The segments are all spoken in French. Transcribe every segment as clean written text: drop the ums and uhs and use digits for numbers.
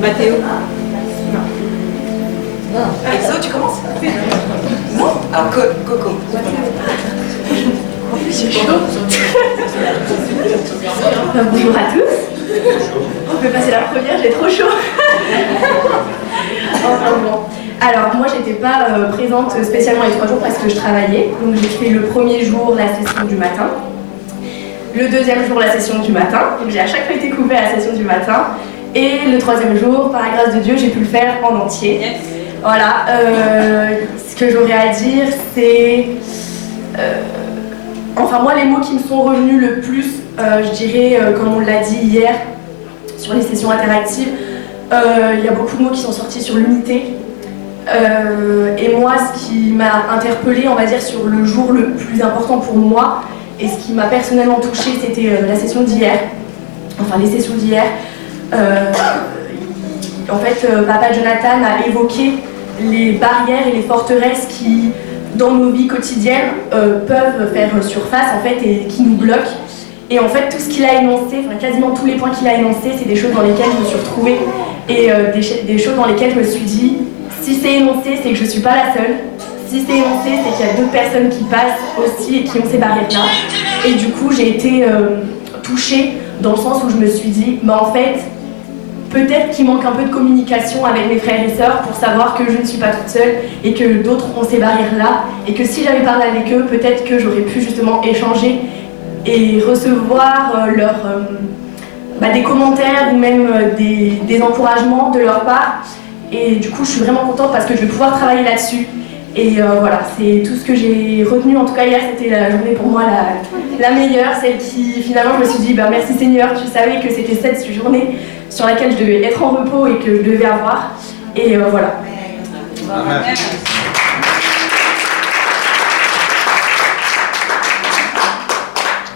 Mathéo. Exo, tu commences? Non. Alors, Coco. C'est chaud. Bonjour à tous. On peut passer la première, j'ai trop chaud. Enfin bon. Alors, moi, j'étais pas présente spécialement les 3 jours parce que je travaillais. Donc, j'ai fait le premier jour la session du matin. Le deuxième jour, la session du matin. Donc, j'ai à chaque fois été coupée à la session du matin. Et le 3e jour, par la grâce de Dieu, j'ai pu le faire en entier. Yes. Voilà. Ce que j'aurais à dire, c'est... enfin, moi, les mots qui me sont revenus le plus, je dirais, comme on l'a dit hier, sur les sessions interactives, il y a beaucoup de mots qui sont sortis sur l'unité. Et moi, ce qui m'a interpellée, on va dire, sur le jour le plus important pour moi, et ce qui m'a personnellement touchée, c'était la session d'hier. Enfin, les sessions d'hier. En fait, Papa Jonathan a évoqué les barrières et les forteresses qui, dans nos vies quotidiennes, peuvent faire surface en fait, et qui nous bloquent. Et en fait, tout ce qu'il a énoncé, enfin, quasiment tous les points qu'il a énoncés, c'est des choses dans lesquelles je me suis retrouvée et des choses dans lesquelles je me suis dit, si c'est énoncé, c'est que je ne suis pas la seule. Si c'est énoncé, c'est qu'il y a d'autres personnes qui passent aussi et qui ont ces barrières-là. Et du coup, j'ai été touchée dans le sens où je me suis dit, bah en fait, peut-être qu'il manque un peu de communication avec mes frères et sœurs pour savoir que je ne suis pas toute seule et que d'autres ont ces barrières-là et que si j'avais parlé avec eux, peut-être que j'aurais pu justement échanger et recevoir des commentaires ou même des encouragements de leur part. Et du coup, je suis vraiment contente parce que je vais pouvoir travailler là-dessus. Et voilà, c'est tout ce que j'ai retenu. En tout cas, hier, c'était la journée pour moi la meilleure, celle qui, finalement, je me suis dit, merci Seigneur, tu savais que c'était cette journée sur laquelle je devais être en repos et que je devais avoir. Et voilà. Amen.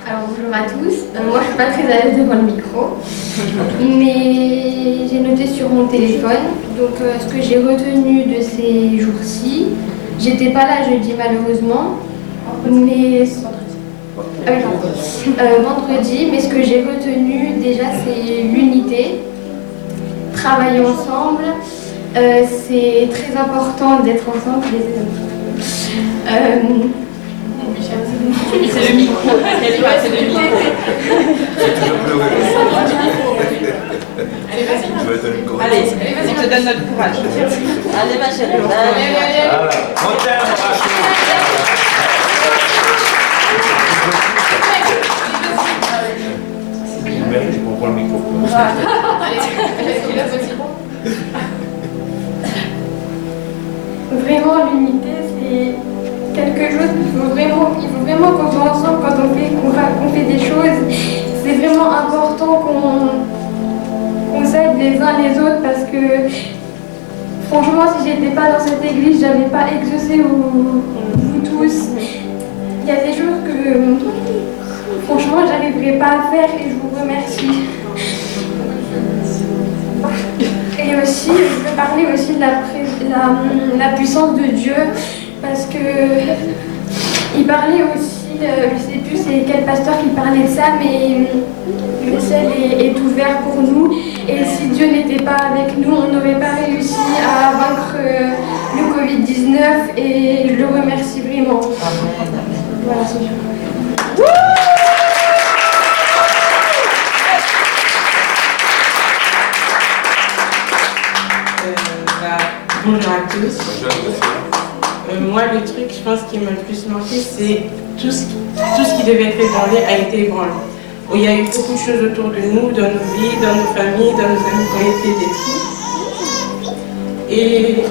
Alors bonjour à tous, moi je suis pas très à l'aise devant le micro, mais j'ai noté sur mon téléphone, donc ce que j'ai retenu de ces jours-ci, j'étais pas là jeudi malheureusement, mais... vendredi, mais ce que j'ai retenu déjà c'est l'unité, travailler ensemble, c'est très important d'être ensemble les amis. C'est le micro, c'est le micro. Allez, vas-y. Allez, vas-y, on te donne notre courage. Allez, ma chérie. Allez. Je comprends le micro. Vraiment, l'unité, c'est quelque chose qu'il faut vraiment qu'on soit ensemble quand on fait des choses. C'est vraiment important qu'on s'aide les uns les autres parce que franchement, si j'étais pas dans cette église, j'avais pas exaucé vous tous. Il y a des choses que franchement, j'arriverai pas à faire et je vous remercie. Et aussi, je veux parler aussi de la puissance de Dieu parce que il parlait aussi, je sais plus c'est quel pasteur qui parlait de ça, mais le ciel est ouvert pour nous et si Dieu n'était pas avec nous, on n'aurait pas réussi à vaincre le Covid-19 et je le remercie vraiment. Voilà, c'est tout. Bonjour à tous. Moi, le truc, je pense, qui m'a le plus marqué, c'est tout ce qui devait être ébranlé a été ébranlé. Il y a eu beaucoup de choses autour de nous, dans nos vies, dans nos familles, dans nos amis qui ont été détruits. Et...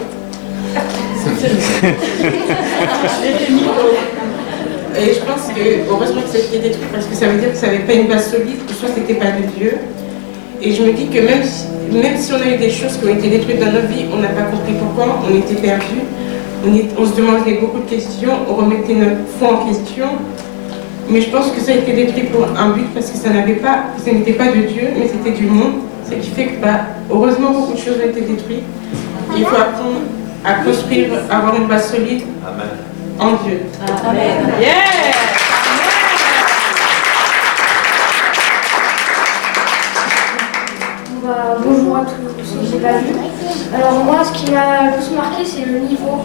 Et je pense que, heureusement que ça a été détruit, parce que ça veut dire que ça n'avait pas une base solide, que soit c'était pas de Dieu. Et je me dis que même si on a eu des choses qui ont été détruites dans notre vie, on n'a pas compris pourquoi, on était perdus. on se demandait beaucoup de questions, on remettait notre foi en question. Mais je pense que ça a été détruit pour un but parce que ce n'était pas de Dieu, mais c'était du monde. Ce qui fait que, heureusement, beaucoup de choses ont été détruites. Il faut apprendre à construire, avoir une base solide en Dieu. Amen. Yeah! Bonjour à tous, ceux que j'ai pas vu. Alors moi, ce qui m'a le plus marqué, c'est le niveau.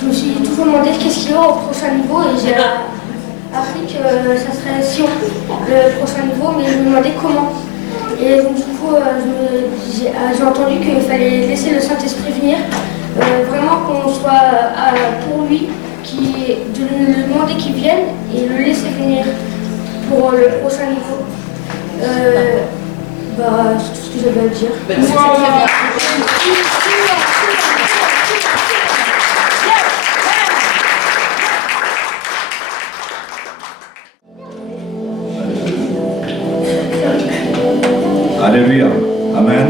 Je me suis toujours demandé qu'est-ce qu'il y aura au prochain niveau et j'ai appris que ça serait Sion, le prochain niveau, mais je me demandais comment. Et donc du coup, j'ai entendu qu'il fallait laisser le Saint-Esprit venir, vraiment qu'on soit pour lui, de lui demander qu'il vienne et le laisser venir pour le prochain niveau. C'est tout ce que j'avais à dire. Alléluia. Amen.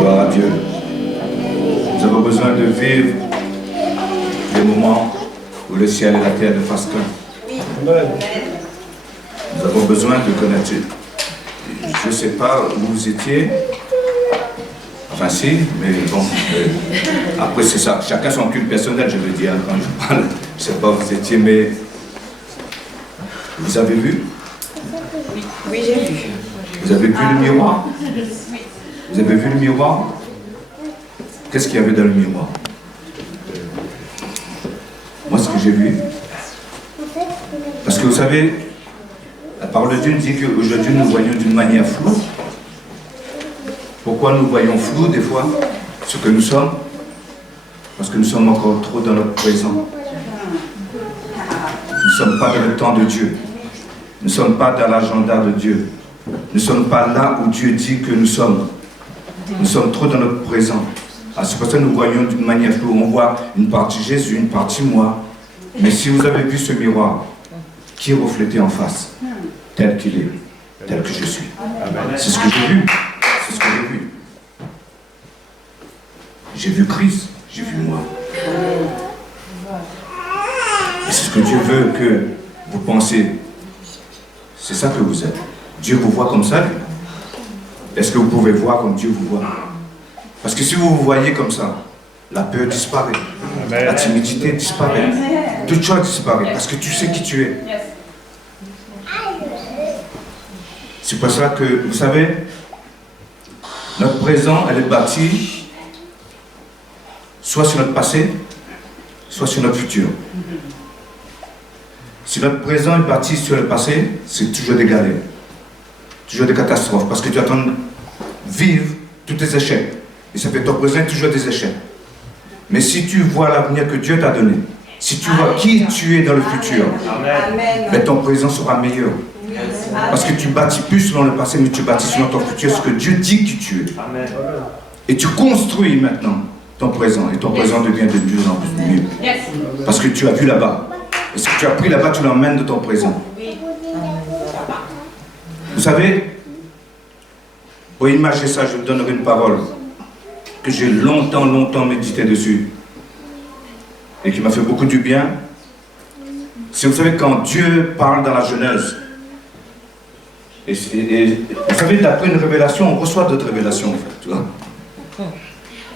Gloire à Dieu. Nous avons besoin de vivre des moments où le ciel et la terre ne fassent qu'un. Nous avons besoin de connaître Dieu. Je ne sais pas où vous étiez. Enfin si, mais bon. Après c'est ça. Chacun son culte personnel, je veux dire. Quand je parle, je ne sais pas où vous étiez, mais vous avez vu? Oui, j'ai vu. Vous avez vu le miroir? Vous avez vu le miroir? Qu'est-ce qu'il y avait dans le miroir? Moi, ce que j'ai vu, parce que vous savez, la parole de Dieu dit qu'aujourd'hui nous voyons d'une manière floue. Pourquoi nous voyons flou des fois ce que nous sommes? Parce que nous sommes encore trop dans notre présent. Nous ne sommes pas dans le temps de Dieu. Nous ne sommes pas dans l'agenda de Dieu. Nous ne sommes pas là où Dieu dit que nous sommes. Nous sommes trop dans notre présent. C'est pour ça que nous voyons d'une manière floue. On voit une partie Jésus, une partie moi. Mais si vous avez vu ce miroir, qui est reflété en face, tel qu'il est, tel que je suis. C'est ce que j'ai vu. C'est ce que j'ai vu. J'ai vu Christ, j'ai vu moi. Et c'est ce que Dieu veut que vous pensiez. C'est ça que vous êtes. Dieu vous voit comme ça. Est-ce que vous pouvez voir comme Dieu vous voit? Parce que si vous vous voyez comme ça, la peur disparaît. La timidité disparaît. Toute chose disparaît. Parce que tu sais qui tu es. C'est pour ça que, vous savez, notre présent, elle est bâtie soit sur notre passé, soit sur notre futur. Si notre présent est bâti sur le passé, c'est toujours des galères, toujours des catastrophes, parce que tu attends de vivre tous tes échecs. Et ça fait ton présent toujours des échecs. Mais si tu vois l'avenir que Dieu t'a donné, si tu vois qui tu es dans le futur, mais ton présent sera meilleur. Parce que tu bâtis plus selon le passé, mais tu bâtis selon ton futur, ce que Dieu dit que tu es. Et tu construis maintenant ton présent, et ton présent devient de plus en plus mieux. Parce que tu as vu là-bas. Et ce que tu as pris là-bas, tu l'emmènes de ton présent. Vous savez, pour imaginer ça, je vous donnerai une parole que j'ai longtemps médité dessus et qui m'a fait beaucoup du bien. C'est, vous savez, quand Dieu parle dans la Genèse, et vous savez, d'après une révélation, on reçoit d'autres révélations, en fait, tu vois.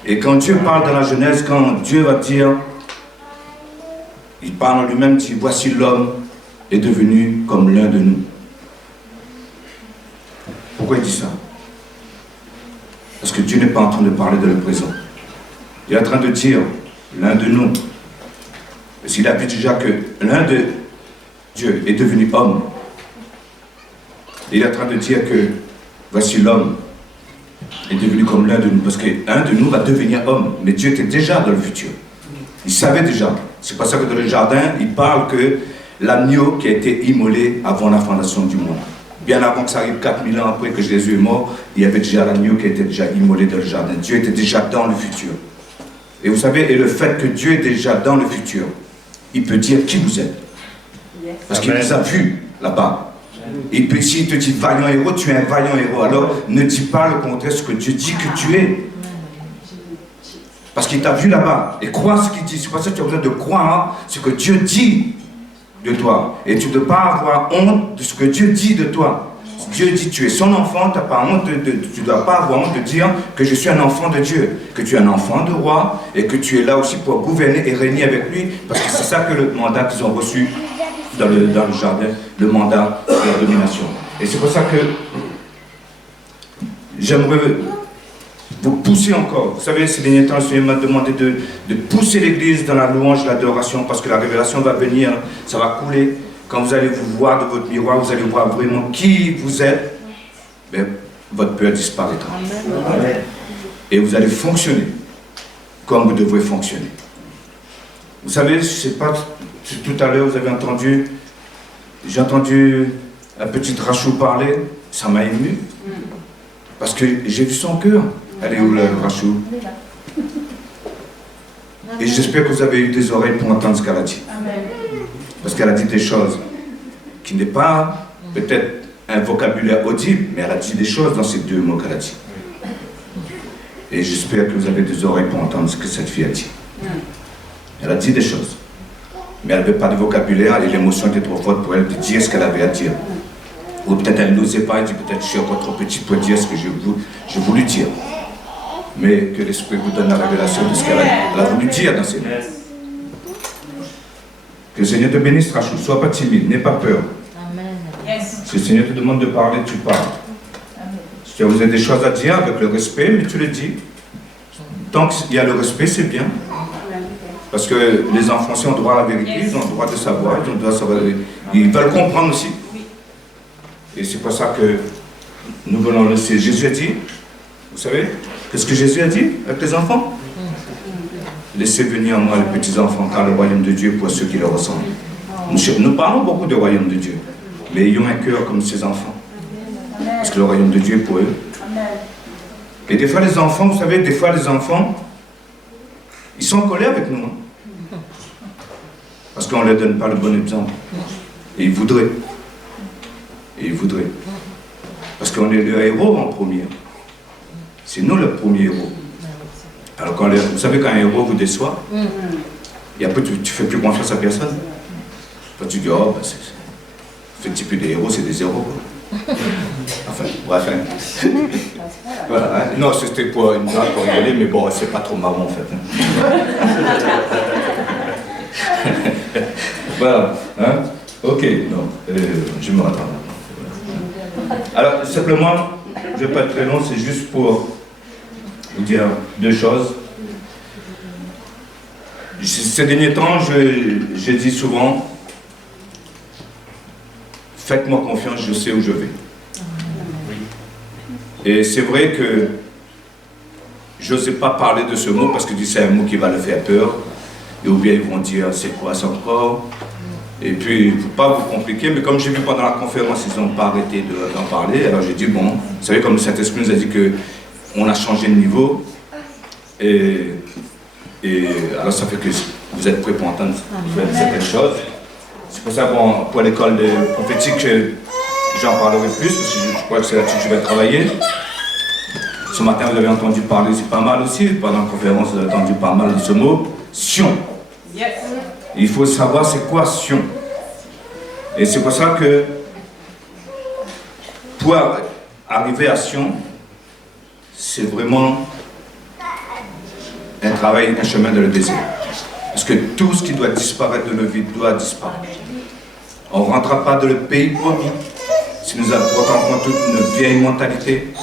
Et quand Dieu parle dans la Genèse, quand Dieu va dire, il parle en lui-même, dit, voici l'homme est devenu comme l'un de nous. Pourquoi il dit ça? Parce que Dieu n'est pas en train de parler de le présent. Il est en train de dire, l'un de nous. Parce qu'il a vu déjà que l'un de Dieu est devenu homme. Il est en train de dire que voici l'homme est devenu comme l'un de nous. Parce qu'un de nous va devenir homme. Mais Dieu était déjà dans le futur. Il savait déjà. C'est pour ça que dans le jardin, il parle que l'agneau qui a été immolé avant la fondation du monde. Bien avant que ça arrive, 4000 ans après que Jésus est mort, il y avait déjà l'agneau qui était déjà immolé dans le jardin. Dieu était déjà dans le futur. Et vous savez, et le fait que Dieu est déjà dans le futur, il peut dire qui vous êtes. Parce qu'il vous a vus là-bas. Et puis s'il te dit vaillant héros, tu es un vaillant héros. Alors ne dis pas le contraire, ce que Dieu dit que tu es. Parce qu'il t'a vu là-bas. Et crois ce qu'il dit. C'est pour ça que tu as besoin de croire ce que Dieu dit de toi. Et tu ne dois pas avoir honte de ce que Dieu dit de toi. Dieu dit tu es son enfant, tu ne dois pas avoir honte de dire que je suis un enfant de Dieu, que tu es un enfant de roi et que tu es là aussi pour gouverner et régner avec lui, parce que c'est ça que le mandat qu'ils ont reçu dans le jardin, le mandat de la domination. Et c'est pour ça que j'aimerais vous pousser encore. Vous savez, ces derniers temps, le Seigneur m'a demandé de pousser l'Église dans la louange, l'adoration, parce que la révélation va venir, ça va couler. Quand vous allez vous voir de votre miroir, vous allez voir vraiment qui vous êtes, ben, votre peur disparaîtra. Amen. Et vous allez fonctionner comme vous devrez fonctionner. Vous savez, je ne sais pas, tout à l'heure vous avez entendu, j'ai entendu un petit Rachou parler, ça m'a ému. Parce que j'ai vu son cœur. Elle est où le Rachou? Et j'espère que vous avez eu des oreilles pour entendre ce qu'elle a dit. Parce qu'elle a dit des choses qui n'est pas peut-être un vocabulaire audible, mais elle a dit des choses dans ces deux mots qu'elle a dit. Et j'espère que vous avez des oreilles pour entendre ce que cette fille a dit. Elle a dit des choses, mais elle n'avait pas de vocabulaire et l'émotion était trop forte pour elle de dire ce qu'elle avait à dire. Ou peut-être elle n'osait pas, elle dit peut-être je suis encore trop petite pour dire ce que je voulais dire. Mais que l'Esprit vous donne la révélation de ce qu'elle a voulu dire dans ces mots. Que le Seigneur te bénisse, Rachou. Sois pas timide, n'aie pas peur. Amen. Si le Seigneur te demande de parler, tu parles. Si tu as des choses à dire avec le respect, mais tu le dis. Tant qu'il y a le respect, c'est bien. Parce que les enfants, si ont droit à la vérité, ils ont le droit de savoir, ils ont le droit de savoir. Ils veulent comprendre aussi. Et c'est pour ça que nous voulons le laisser. Jésus a dit, vous savez, qu'est-ce que Jésus a dit avec les enfants? Laissez venir à moi les petits-enfants, car le royaume de Dieu pour ceux qui le ressemblent. Nous parlons beaucoup du royaume de Dieu, mais ayons un cœur comme ces enfants. Parce que le royaume de Dieu est pour eux. Et des fois les enfants, vous savez, des fois les enfants, ils sont collés avec nous. Parce qu'on ne leur donne pas le bon exemple. Et ils voudraient. Et ils voudraient. Parce qu'on est le héros en premier. C'est nous le premier héros. Alors, vous savez, quand un héros vous déçoit, et après tu ne fais plus confiance à personne. Quand tu dis, oh, ben, effectivement, des héros, c'est des héros. Enfin, bref. Hein. Voilà, hein. Non, c'était pour une blague, pour rigoler, mais bon, c'est pas trop marrant en fait. Hein. Voilà. Hein. Ok, non, je me rattrape. Alors, simplement, je ne vais pas être très long, c'est juste pour vous dire deux choses. Ces derniers temps, je dis souvent, faites-moi confiance, je sais où je vais. Et c'est vrai que je n'osais pas parler de ce mot parce que c'est un mot qui va le faire peur. Et ou bien ils vont dire, c'est quoi ça encore? Et puis, il ne faut pas vous compliquer, mais comme j'ai vu pendant la conférence, ils n'ont pas arrêté d'en parler. Alors j'ai dit, bon, vous savez, comme le Saint-Esprit nous a dit qu'on a changé de niveau. Et alors ça fait que vous êtes prêts pour entendre certaines choses. C'est pour ça, bon, pour l'école prophétique, j'en parlerai plus, parce que je crois que c'est là-dessus que je vais travailler. Ce matin, vous avez entendu parler, c'est pas mal aussi, pendant la conférence, vous avez entendu pas mal de ce mot, Sion. Yes. Il faut savoir c'est quoi Sion. Et c'est pour ça que pour arriver à Sion, c'est vraiment un travail, un chemin de le désir. Parce que tout ce qui doit disparaître de nos vies doit disparaître. On ne rentrera pas dans le pays promis si nous apportons en compte toute notre vieille mentalité,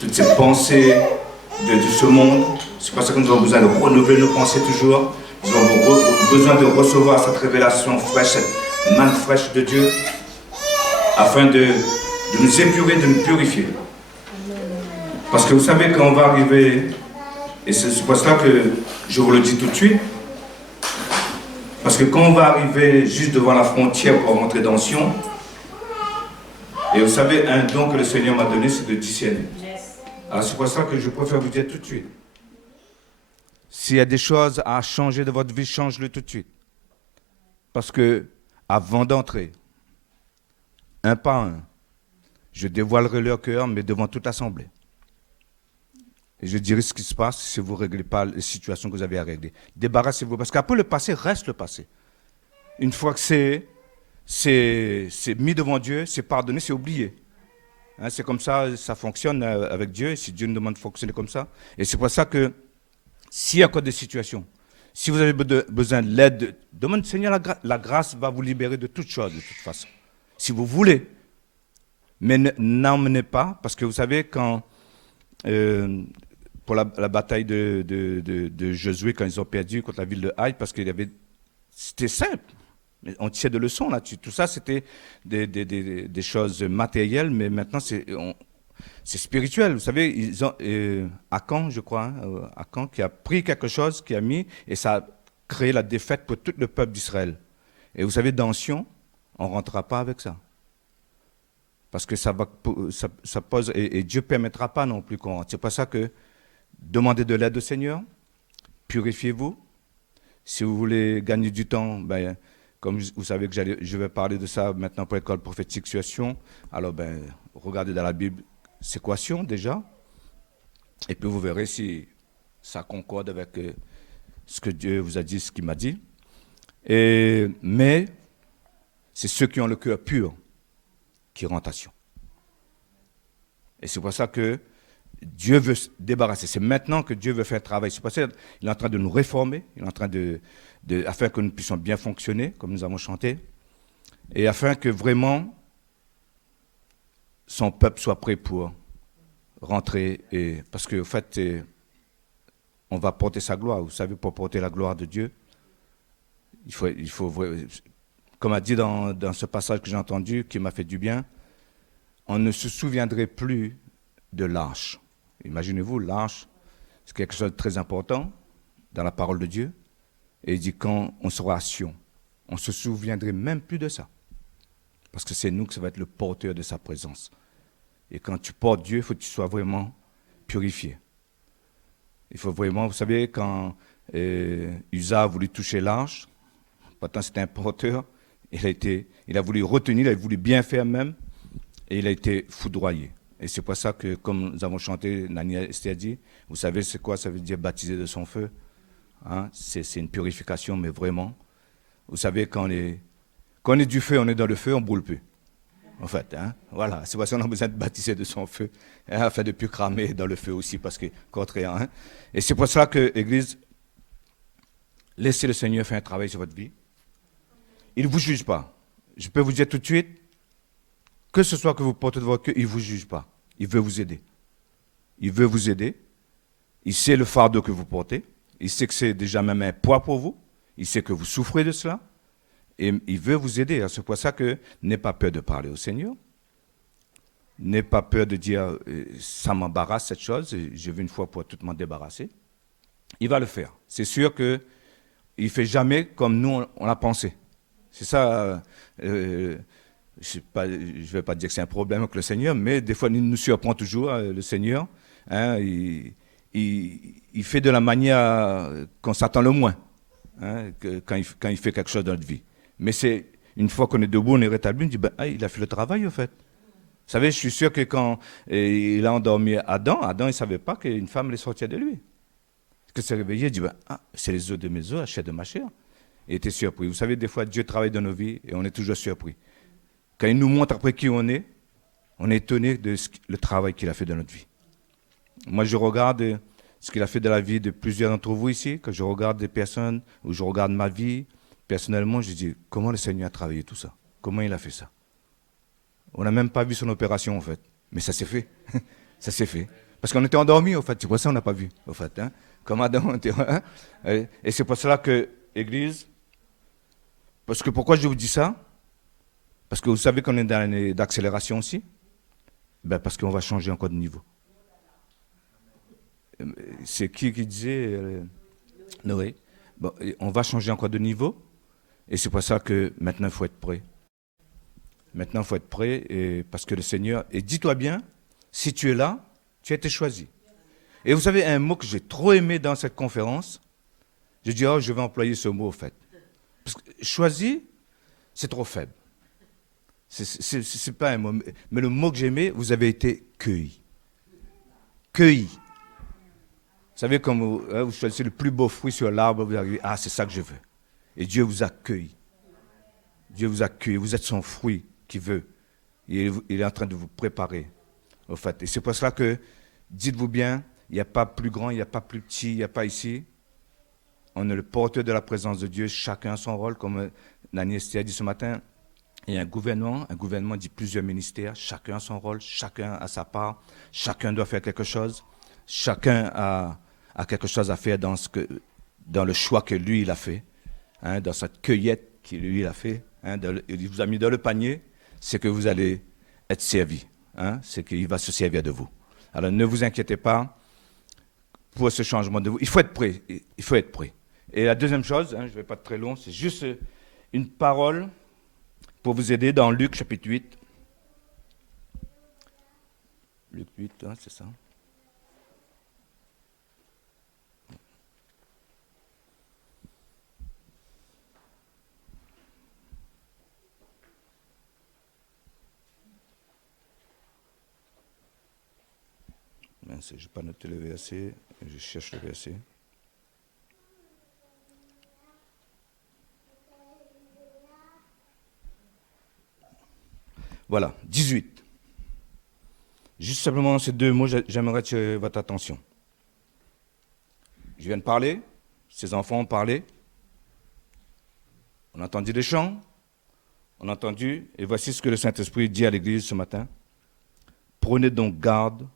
toutes ces pensées de ce monde. C'est pour ça que nous avons besoin de renouveler nos pensées toujours. Nous avons besoin de recevoir cette révélation fraîche, cette manne fraîche de Dieu, afin de nous épurer, de nous purifier. Parce que vous savez, quand on va arriver, et c'est pour cela que je vous le dis tout de suite, parce que quand on va arriver juste devant la frontière pour rentrer dans Sion, et vous savez, un don que le Seigneur m'a donné, c'est de discerner. Alors c'est pour ça que je préfère vous dire tout de suite. S'il y a des choses à changer de votre vie, change-le tout de suite. Parce que, avant d'entrer, un par un, je dévoilerai leur cœur, mais devant toute l'assemblée. Et je dirais ce qui se passe si vous ne réglez pas les situations que vous avez à régler. Débarrassez-vous, parce qu'après le passé reste le passé. Une fois que c'est mis devant Dieu, c'est pardonné, c'est oublié. Hein, c'est comme ça fonctionne avec Dieu, et si Dieu nous demande de fonctionner comme ça. Et c'est pour ça que s'il y a encore des situations, si vous avez besoin de l'aide, demandez Seigneur, la grâce va vous libérer de toutes choses, de toute façon. Si vous voulez. Mais n'emmenez pas, parce que vous savez, quand, pour la bataille de Josué, quand ils ont perdu contre la ville de Haï, parce qu'il y avait, c'était simple. On tire de leçons là-dessus. Tout ça, c'était des choses matérielles, mais maintenant, c'est spirituel. Vous savez, ils ont Akan, je crois, Akan, qui a pris quelque chose, qui a mis, et ça a créé la défaite pour tout le peuple d'Israël. Et vous savez, dans Sion, on ne rentrera pas avec ça. Parce que ça pose, et Dieu ne permettra pas non plus qu'on rentre. C'est pour ça que demandez de l'aide au Seigneur, purifiez-vous. Si vous voulez gagner du temps, ben, comme vous savez que je vais parler de ça maintenant pour l'école prophétique sur Sion, alors ben, regardez dans la Bible, c'est quoi Sion déjà? Et puis vous verrez si ça concorde avec ce que Dieu vous a dit, ce qu'il m'a dit. Mais c'est ceux qui ont le cœur pur qui rentrent à Sion. Et c'est pour ça que Dieu veut se débarrasser. C'est maintenant que Dieu veut faire un travail. C'est parce qu'il est en train de nous réformer, il est en train afin que nous puissions bien fonctionner, comme nous avons chanté, et afin que vraiment son peuple soit prêt pour rentrer. Parce qu'en fait, on va porter sa gloire. Vous savez, pour porter la gloire de Dieu, il faut comme a dit dans ce passage que j'ai entendu, qui m'a fait du bien, on ne se souviendrait plus de l'arche. Imaginez-vous, l'arche, c'est quelque chose de très important dans la parole de Dieu. Et il dit, quand on sera à Sion, on ne se souviendrait même plus de ça. Parce que c'est nous que ça va être le porteur de sa présence. Et quand tu portes Dieu, il faut que tu sois vraiment purifié. Il faut vraiment, vous savez, quand Usa a voulu toucher l'arche, pourtant c'était un porteur, il a voulu retenir, il a voulu bien faire même, et il a été foudroyé. Et c'est pour ça que, comme nous avons chanté, Nani Esther dit, vous savez c'est quoi, ça veut dire baptiser de son feu. Hein? C'est une purification, mais vraiment. Vous savez, quand on est du feu, on est dans le feu, on ne brûle plus. En fait, hein? Voilà, c'est pour ça qu'on a besoin de baptiser de son feu, hein, afin de ne plus cramer dans le feu aussi, parce que contraire. Hein? Et c'est pour ça que l'Église, laissez le Seigneur faire un travail sur votre vie. Il ne vous juge pas. Je peux vous dire tout de suite, que ce soit que vous portez de votre cœur, il ne vous juge pas. Il veut vous aider. Il veut vous aider. Il sait le fardeau que vous portez. Il sait que c'est déjà même un poids pour vous. Il sait que vous souffrez de cela. Et il veut vous aider. C'est pour ça que n'ayez pas peur de parler au Seigneur. N'ayez pas peur de dire, ça m'embarrasse cette chose, je veux une fois pour toutes m'en débarrasser. Il va le faire. C'est sûr qu'il ne fait jamais comme nous on l'a pensé. C'est ça, je ne vais pas dire que c'est un problème avec le Seigneur, mais des fois, il nous surprend toujours, le Seigneur. Hein, il fait de la manière qu'on s'attend le moins, hein, quand il fait quelque chose dans notre vie. Mais c'est une fois qu'on est debout, on est rétabli, on dit, il a fait le travail, en fait. Vous savez, je suis sûr que quand il a endormi Adam, il ne savait pas qu'une femme allait sortir de lui. Il s'est réveillé, il dit, c'est les os de mes os, la chair de ma chair. Il était surpris. Vous savez, des fois, Dieu travaille dans nos vies et on est toujours surpris. Quand il nous montre après qui on est étonné de le travail qu'il a fait dans notre vie. Moi, je regarde ce qu'il a fait dans la vie de plusieurs d'entre vous ici, quand je regarde des personnes, ou je regarde ma vie, personnellement, je dis, comment le Seigneur a travaillé tout ça? Comment il a fait ça? On n'a même pas vu son opération, en fait. Mais ça s'est fait. Ça s'est fait. Parce qu'on était endormis, en fait. C'est pour ça qu'on n'a pas vu, en fait. Hein? Comme Adam, on était... Et c'est pour cela que l'Église... Parce que pourquoi je vous dis ça? Parce que vous savez qu'on est dans une année d'accélération aussi. Parce qu'on va changer encore de niveau. C'est qui disait Noé. On va changer encore de niveau. Et c'est pour ça que maintenant, il faut être prêt. Maintenant, il faut être prêt parce que le Seigneur... Et dis-toi bien, si tu es là, tu as été choisi. Et vous savez, un mot que j'ai trop aimé dans cette conférence, je dis, je vais employer ce mot, en fait. Parce que choisi, c'est trop faible. C'est pas un mot. Mais le mot que j'aimais, vous avez été cueilli. Cueilli. savez, comme vous choisissez le plus beau fruit sur l'arbre, vous arrivez, c'est ça que je veux. Et Dieu vous accueille. Dieu vous accueille, vous êtes son fruit qu'il veut. Il est en train de vous préparer, au fait. Et c'est pour cela que, dites-vous bien, il n'y a pas plus grand, il n'y a pas plus petit, il n'y a pas ici. On est le porteur de la présence de Dieu, chacun a son rôle, comme Agnès a dit ce matin. Il y a un gouvernement dit plusieurs ministères, chacun a son rôle, chacun a sa part, chacun doit faire quelque chose, chacun a quelque chose à faire dans le choix que lui, il a fait, hein, dans cette cueillette que lui, il a fait. Hein, il vous a mis dans le panier, c'est que vous allez être servi, hein, c'est qu'il va se servir de vous. Alors ne vous inquiétez pas pour ce changement de vous. Il faut être prêt, il faut être prêt. Et la deuxième chose, hein, je ne vais pas être très long, c'est juste une parole pour vous aider dans Luc chapitre 8. Luc 8, hein, c'est ça. Je n'ai pas noté le verset, je cherche le verset. Voilà, 18. Juste simplement ces deux mots, j'aimerais attirer votre attention. Je viens de parler, ces enfants ont parlé, on a entendu des chants, on a entendu, et voici ce que le Saint-Esprit dit à l'Église ce matin. Prenez donc garde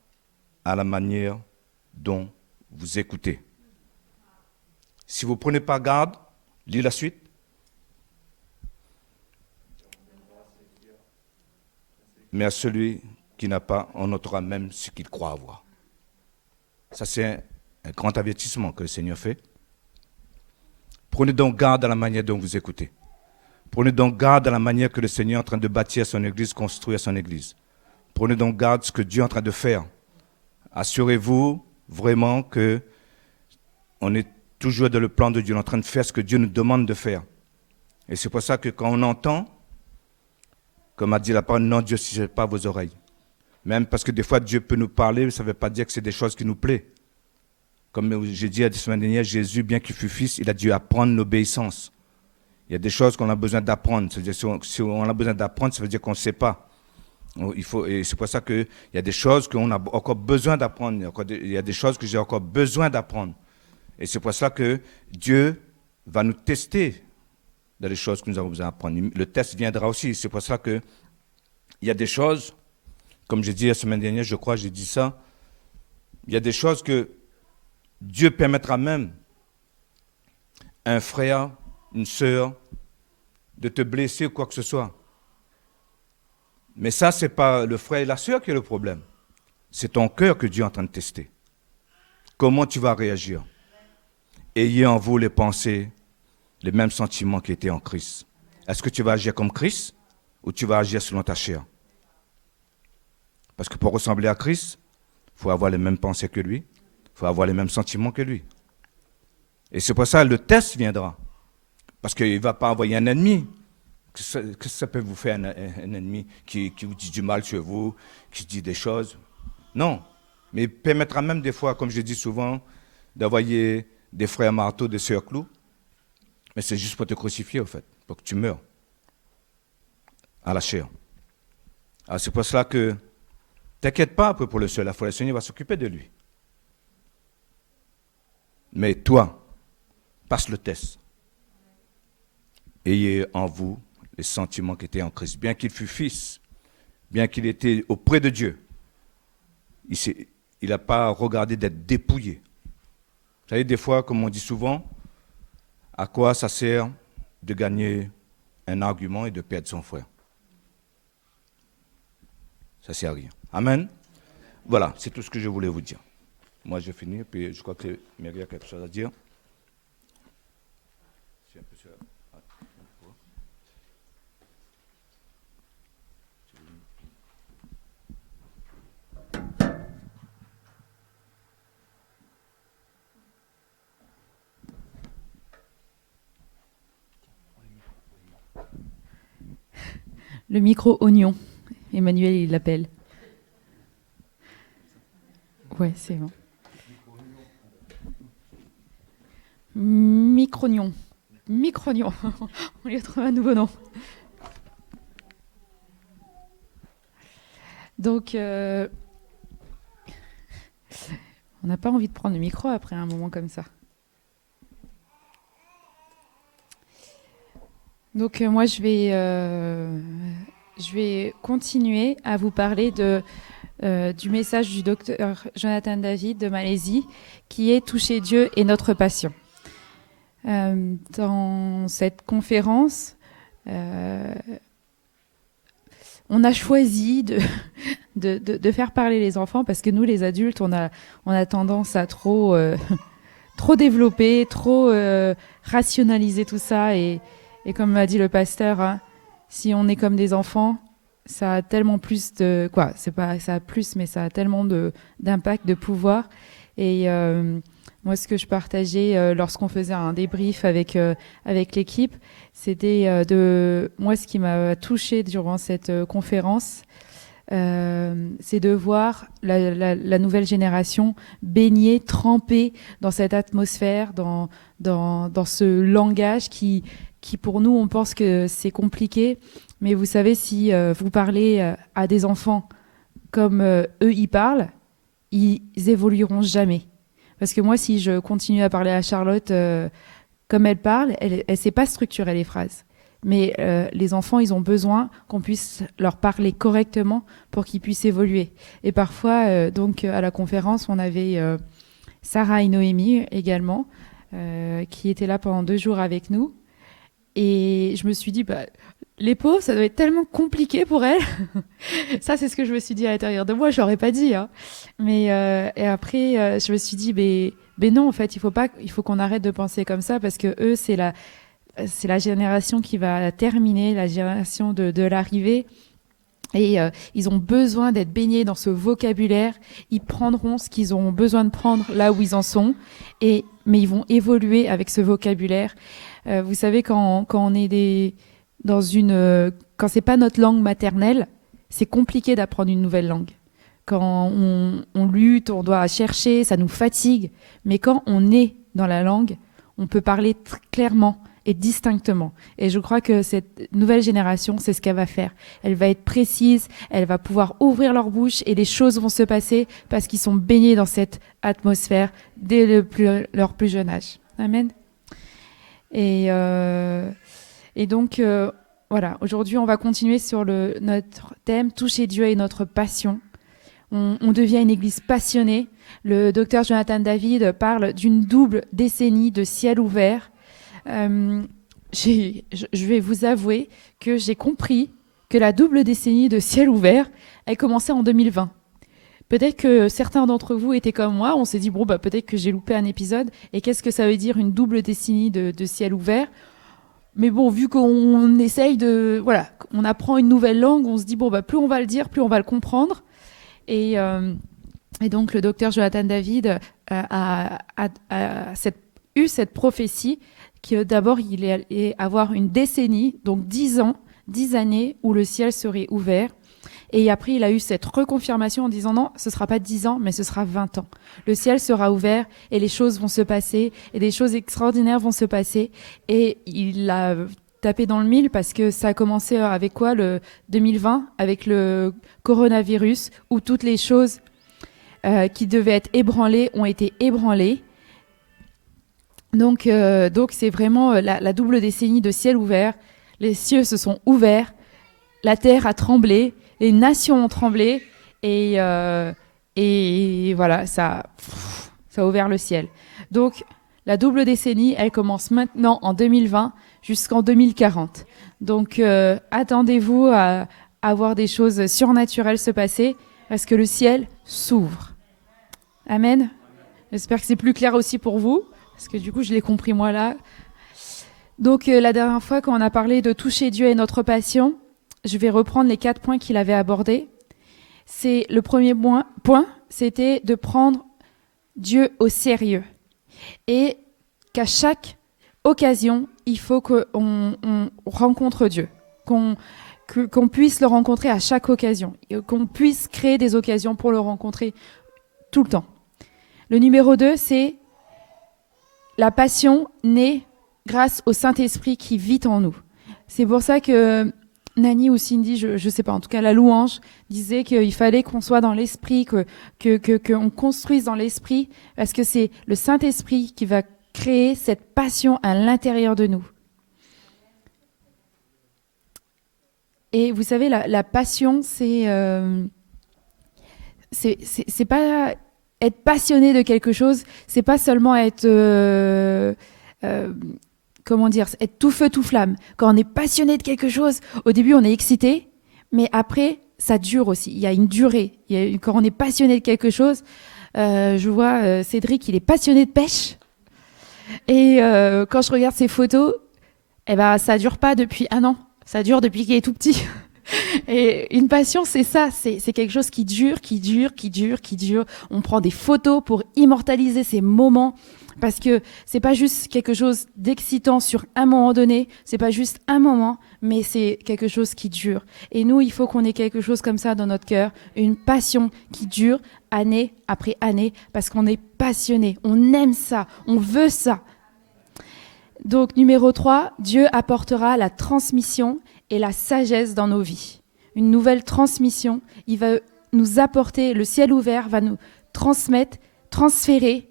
à la manière dont vous écoutez. Si vous ne prenez pas garde, lisez la suite. Mais à celui qui n'a pas, on notera même ce qu'il croit avoir. Ça, c'est un grand avertissement que le Seigneur fait. Prenez donc garde à la manière dont vous écoutez. Prenez donc garde à la manière que le Seigneur est en train de bâtir son Église, construire son Église. Prenez donc garde à ce que Dieu est en train de faire. Assurez-vous vraiment que on est toujours dans le plan de Dieu, en train de faire ce que Dieu nous demande de faire. Et c'est pour ça que quand on entend, comme a dit la parole, non, Dieu ne suffit pas vos oreilles. Même parce que des fois, Dieu peut nous parler, ça ne veut pas dire que c'est des choses qui nous plaisent. Comme j'ai dit la semaine dernière, Jésus, bien qu'il fût fils, il a dû apprendre l'obéissance. Il y a des choses qu'on a besoin d'apprendre. C'est-à-dire, si on a besoin d'apprendre, ça veut dire qu'on ne sait pas. Et c'est pour ça qu'il y a des choses qu'on a encore besoin d'apprendre. Il y a des choses que j'ai encore besoin d'apprendre. Et c'est pour ça que Dieu va nous tester dans les choses que nous avons besoin d'apprendre. Le test viendra aussi. C'est pour ça qu'il y a des choses, comme j'ai dit la semaine dernière, je crois, j'ai dit ça, il y a des choses que Dieu permettra même à un frère, une sœur, de te blesser ou quoi que ce soit. Mais ça, ce n'est pas le frère et la sœur qui est le problème. C'est ton cœur que Dieu est en train de tester. Comment tu vas réagir? Ayez en vous les pensées, les mêmes sentiments qui étaient en Christ. Est-ce que tu vas agir comme Christ ou tu vas agir selon ta chair? Parce que pour ressembler à Christ, il faut avoir les mêmes pensées que lui, il faut avoir les mêmes sentiments que lui. Et c'est pour ça que le test viendra. Parce qu'il ne va pas envoyer un ennemi. Qu'est-ce que ça peut vous faire, un ennemi qui vous dit du mal sur vous, qui dit des choses? Non. Mais il permettra même des fois, comme je dis souvent, d'envoyer des frères marteaux, des sœurs clous. Mais c'est juste pour te crucifier, en fait, pour que tu meurs à la chair. Alors c'est pour cela que, t'inquiète pas un peu pour le seul, la foi, le Seigneur va s'occuper de lui. Mais toi, passe le test. Ayez en vous les sentiments qui étaient en Christ. Bien qu'il fût fils, bien qu'il était auprès de Dieu, il n'a pas regardé d'être dépouillé. Vous savez, des fois, comme on dit souvent, à quoi ça sert de gagner un argument et de perdre son frère? Ça ne sert à rien. Amen. Voilà, c'est tout ce que je voulais vous dire. Moi, je finis, puis je crois que Mary a quelque chose à dire. Le micro oignon. Emmanuel, il l'appelle. Ouais, c'est bon. Micrognon. Micrognon. On lui a trouvé un nouveau nom. Donc, on n'a pas envie de prendre le micro après un moment comme ça. Donc, moi, je vais continuer à vous parler du message du docteur Jonathan David de Malaisie, qui est « Toucher Dieu et notre passion ». Dans cette conférence, on a choisi de faire parler les enfants parce que nous, les adultes, on a tendance à trop développer, trop rationaliser tout ça. Et comme m'a dit le pasteur, hein, si on est comme des enfants, ça a tellement plus de... Quoi, c'est pas ça a plus, mais ça a tellement d'impact, de pouvoir. Et moi, ce que je partageais lorsqu'on faisait un débrief avec l'équipe, c'était moi, ce qui m'a touchée durant cette conférence, c'est de voir la nouvelle génération baigner, tremper dans cette atmosphère, dans ce langage qui, pour nous, on pense que c'est compliqué. Mais vous savez, si vous parlez à des enfants comme eux, ils parlent, ils évolueront jamais. Parce que moi, si je continue à parler à Charlotte comme elle parle, elle ne sait pas structurer les phrases. Mais les enfants, ils ont besoin qu'on puisse leur parler correctement pour qu'ils puissent évoluer. Et parfois, donc à la conférence, on avait Sarah et Noémie également, qui étaient là pendant 2 jours avec nous. Et je me suis dit, les pauvres, ça doit être tellement compliqué pour elles. Ça, c'est ce que je me suis dit à l'intérieur de moi. Je l'aurais pas dit. Hein. Mais et après, je me suis dit, mais non, en fait, il faut qu'on arrête de penser comme ça parce que eux, c'est la génération qui va terminer, la génération de l'arrivée. Et ils ont besoin d'être baignés dans ce vocabulaire. Ils prendront ce qu'ils ont besoin de prendre là où ils en sont. Mais ils vont évoluer avec ce vocabulaire. Vous savez, quand on est quand c'est pas notre langue maternelle, c'est compliqué d'apprendre une nouvelle langue. Quand on lutte, on doit chercher, ça nous fatigue. Mais quand on est dans la langue, on peut parler clairement et distinctement. Et je crois que cette nouvelle génération, c'est ce qu'elle va faire. Elle va être précise, elle va pouvoir ouvrir leur bouche et les choses vont se passer parce qu'ils sont baignés dans cette atmosphère dès leur plus jeune âge. Amen. Et donc, voilà, aujourd'hui, on va continuer sur notre thème « Toucher Dieu et notre passion ». On devient une église passionnée. Le docteur Jonathan David parle d'une double décennie de ciel ouvert. Je vais vous avouer que j'ai compris que la double décennie de ciel ouvert, elle commençait en 2020. Peut-être que certains d'entre vous étaient comme moi, on s'est dit, peut-être que j'ai loupé un épisode, et qu'est-ce que ça veut dire une double décennie de ciel ouvert ? Mais bon, vu qu'on essaye voilà, on apprend une nouvelle langue, on se dit, plus on va le dire, plus on va le comprendre. Et donc, le docteur Jonathan David a eu cette prophétie que d'abord, il allait avoir une décennie, donc 10 ans, 10 années où le ciel serait ouvert. Et après, il a eu cette reconfirmation en disant non, ce ne sera pas 10 ans, mais ce sera 20 ans. Le ciel sera ouvert et les choses vont se passer et des choses extraordinaires vont se passer. Et il a tapé dans le mille parce que ça a commencé avec quoi, le 2020, avec le coronavirus, où toutes les choses qui devaient être ébranlées ont été ébranlées. Donc c'est vraiment la double décennie de ciel ouvert. Les cieux se sont ouverts, la terre a tremblé, les nations ont tremblé et voilà, ça a ouvert le ciel. Donc la double décennie, elle commence maintenant en 2020 jusqu'en 2040. Donc attendez-vous à voir des choses surnaturelles se passer parce que le ciel s'ouvre. Amen. J'espère que c'est plus clair aussi pour vous. Parce que du coup, je l'ai compris moi là. Donc la dernière fois, quand on a parlé de toucher Dieu et notre passion, je vais reprendre les 4 points qu'il avait abordés. C'est le premier point, c'était de prendre Dieu au sérieux. Et qu'à chaque occasion, il faut qu'on rencontre Dieu, qu'on puisse le rencontrer à chaque occasion, qu'on puisse créer des occasions pour le rencontrer tout le temps. Le numéro 2, c'est la passion naît grâce au Saint-Esprit qui vit en nous. C'est pour ça que Nani ou Cindy, je ne sais pas, en tout cas la louange, disait qu'il fallait qu'on soit dans l'esprit, qu'on construise dans l'esprit, parce que c'est le Saint-Esprit qui va créer cette passion à l'intérieur de nous. Et vous savez, la passion, c'est pas être passionné de quelque chose, c'est pas seulement être être tout feu tout flamme. Quand on est passionné de quelque chose, au début on est excité, mais après ça dure aussi. Il y a une durée. Quand on est passionné de quelque chose, je vois Cédric, il est passionné de pêche, et quand je regarde ses photos, ça dure pas depuis un an, ça dure depuis qu'il est tout petit. Et une passion, c'est ça, c'est quelque chose qui dure, qui dure, qui dure, qui dure. On prend des photos pour immortaliser ces moments, parce que c'est pas juste quelque chose d'excitant sur un moment donné, c'est pas juste un moment, mais c'est quelque chose qui dure. Et nous, il faut qu'on ait quelque chose comme ça dans notre cœur, une passion qui dure année après année, parce qu'on est passionné, on aime ça, on veut ça. Donc, numéro 3, Dieu apportera la transmission et la sagesse dans nos vies. Une nouvelle transmission, il va nous apporter, le ciel ouvert va nous transférer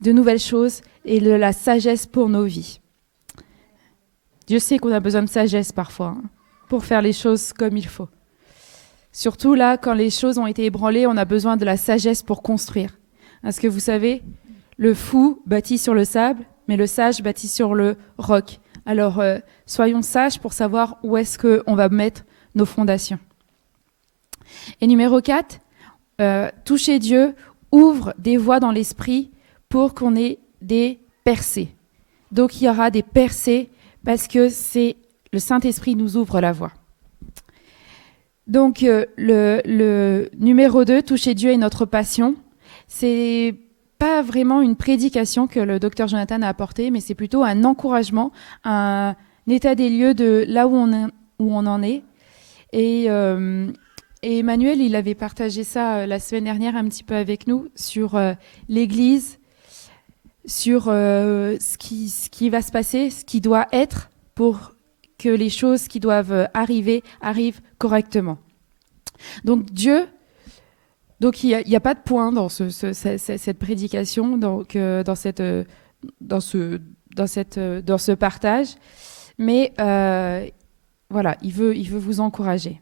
de nouvelles choses et de la sagesse pour nos vies. Dieu sait qu'on a besoin de sagesse parfois, pour faire les choses comme il faut. Surtout là, quand les choses ont été ébranlées, on a besoin de la sagesse pour construire. Parce que vous savez, le fou bâtit sur le sable, mais le sage bâtit sur le roc. Alors, soyons sages pour savoir où est-ce qu'on va mettre nos fondations. Et numéro 4, toucher Dieu ouvre des voies dans l'esprit pour qu'on ait des percées. Donc, il y aura des percées parce que c'est le Saint-Esprit nous ouvre la voie. Donc, le numéro 2, toucher Dieu est notre passion. C'est pas vraiment une prédication que le docteur Jonathan a apportée, mais c'est plutôt un encouragement, un état des lieux de là où on en est. Et Emmanuel, il avait partagé ça la semaine dernière un petit peu avec nous sur l'Église, sur ce qui va se passer, ce qui doit être pour que les choses qui doivent arriver arrivent correctement. Donc Dieu... Donc, il n'y a pas de point dans cette prédication, donc, dans ce partage. Mais voilà, il veut vous encourager.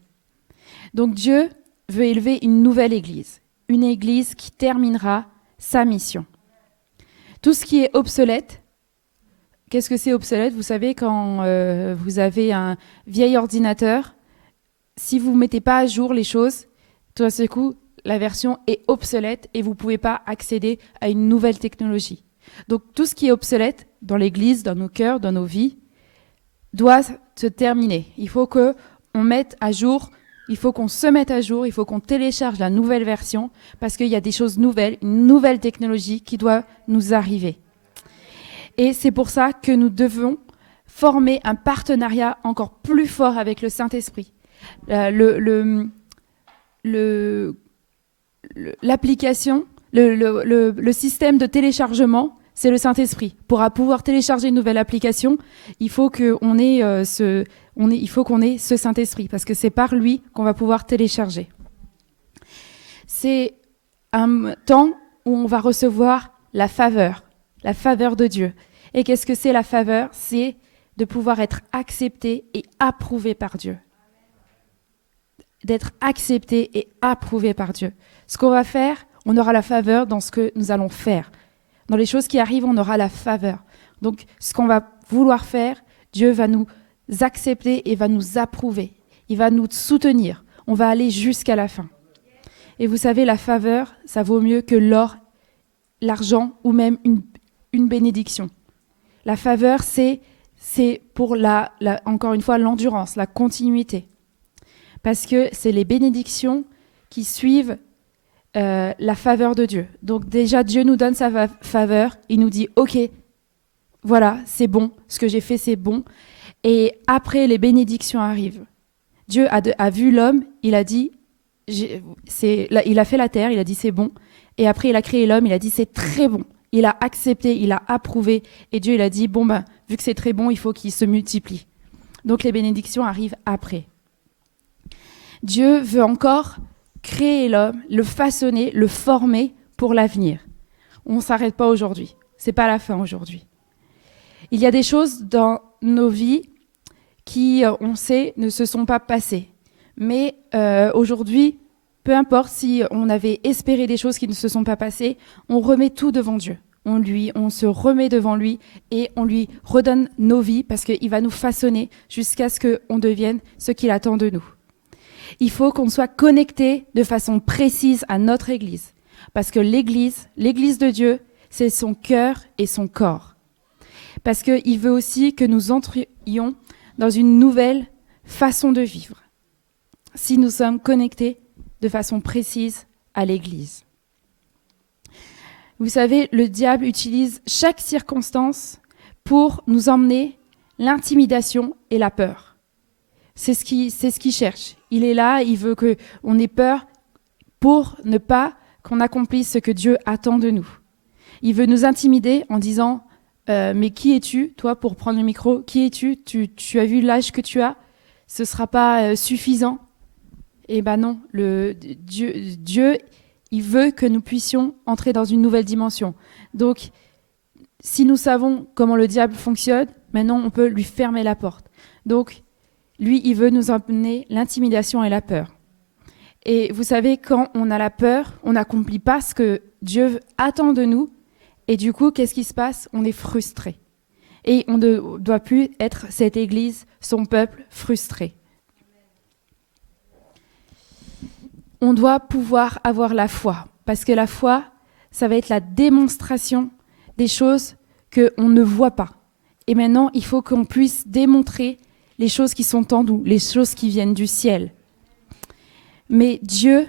Donc, Dieu veut élever une nouvelle église. Une église qui terminera sa mission. Tout ce qui est obsolète, qu'est-ce que c'est obsolète ? Vous savez, quand vous avez un vieil ordinateur, si vous ne mettez pas à jour les choses, tout à ce coup, la version est obsolète et vous ne pouvez pas accéder à une nouvelle technologie. Donc tout ce qui est obsolète dans l'Église, dans nos cœurs, dans nos vies, doit se terminer. Il faut qu'on mette à jour, il faut qu'on se mette à jour, il faut qu'on télécharge la nouvelle version parce qu'il y a des choses nouvelles, une nouvelle technologie qui doit nous arriver. Et c'est pour ça que nous devons former un partenariat encore plus fort avec le Saint-Esprit. L'application, le système de téléchargement, c'est le Saint-Esprit. Pour pouvoir télécharger une nouvelle application, il faut qu'on ait ce Saint-Esprit, parce que c'est par lui qu'on va pouvoir télécharger. C'est un temps où on va recevoir la faveur de Dieu. Et qu'est-ce que c'est la faveur ? C'est de pouvoir être accepté et approuvé par Dieu. D'être accepté et approuvé par Dieu. Ce qu'on va faire, on aura la faveur dans ce que nous allons faire. Dans les choses qui arrivent, on aura la faveur. Donc, ce qu'on va vouloir faire, Dieu va nous accepter et va nous approuver. Il va nous soutenir. On va aller jusqu'à la fin. Et vous savez, la faveur, ça vaut mieux que l'or, l'argent ou même une bénédiction. La faveur, c'est pour encore une fois l'endurance, la continuité. Parce que c'est les bénédictions qui suivent la faveur de Dieu. Donc déjà, Dieu nous donne sa faveur. Il nous dit, OK, voilà, c'est bon. Ce que j'ai fait, c'est bon. Et après, les bénédictions arrivent. Dieu a vu l'homme. Il a dit, il a fait la terre. Il a dit, c'est bon. Et après, il a créé l'homme. Il a dit, c'est très bon. il a accepté, il a approuvé. Et Dieu, il a dit, bon, ben, vu que c'est très bon, il faut qu'il se multiplie. Donc les bénédictions arrivent après. Dieu veut encore créer l'homme, le façonner, le former pour l'avenir. On ne s'arrête pas aujourd'hui. Ce n'est pas la fin aujourd'hui. Il y a des choses dans nos vies qui, on sait, ne se sont pas passées. Mais aujourd'hui, peu importe si on avait espéré des choses qui ne se sont pas passées, on remet tout devant Dieu. On se remet devant lui et on lui redonne nos vies parce qu'il va nous façonner jusqu'à ce qu'on devienne ce qu'il attend de nous. Il faut qu'on soit connecté de façon précise à notre Église. Parce que l'Église de Dieu, c'est son cœur et son corps. Parce qu'il veut aussi que nous entrions dans une nouvelle façon de vivre. Si nous sommes connectés de façon précise à l'Église. Vous savez, le diable utilise chaque circonstance pour nous emmener l'intimidation et la peur. C'est ce qu'il cherche. Il est là, il veut qu'on ait peur pour ne pas qu'on accomplisse ce que Dieu attend de nous. Il veut nous intimider en disant mais qui es-tu, toi, pour prendre le micro? Qui es-tu? Tu as vu l'âge que tu as? Ce ne sera pas suffisant? Eh bien non, Dieu, il veut que nous puissions entrer dans une nouvelle dimension. Donc, si nous savons comment le diable fonctionne, maintenant on peut lui fermer la porte. Donc, lui, il veut nous emmener l'intimidation et la peur. Et vous savez, quand on a la peur, on n'accomplit pas ce que Dieu attend de nous. Et du coup, qu'est-ce qui se passe? On est frustré. Et on ne doit plus être cette Église, son peuple frustré. On doit pouvoir avoir la foi. Parce que la foi, ça va être la démonstration des choses qu'on ne voit pas. Et maintenant, il faut qu'on puisse démontrer les choses qui sont en nous, les choses qui viennent du ciel. Mais Dieu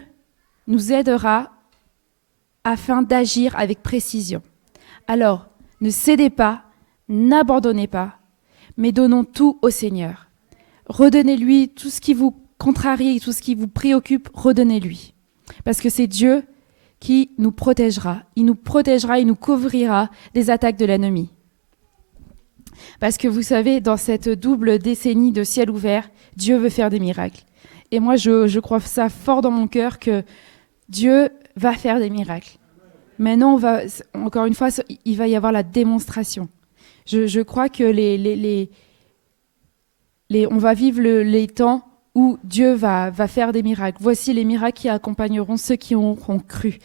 nous aidera afin d'agir avec précision. Alors, ne cédez pas, n'abandonnez pas, mais donnons tout au Seigneur. Redonnez-lui tout ce qui vous contrarie, tout ce qui vous préoccupe, redonnez-lui. Parce que c'est Dieu qui nous protégera. Il nous protégera, il nous couvrira des attaques de l'ennemi. Parce que vous savez, dans cette double décennie de ciel ouvert, Dieu veut faire des miracles. Et moi, je crois ça fort dans mon cœur que Dieu va faire des miracles. Maintenant, encore une fois, il va y avoir la démonstration. Je crois que on va vivre les temps où Dieu va faire des miracles. Voici les miracles qui accompagneront ceux qui auront cru.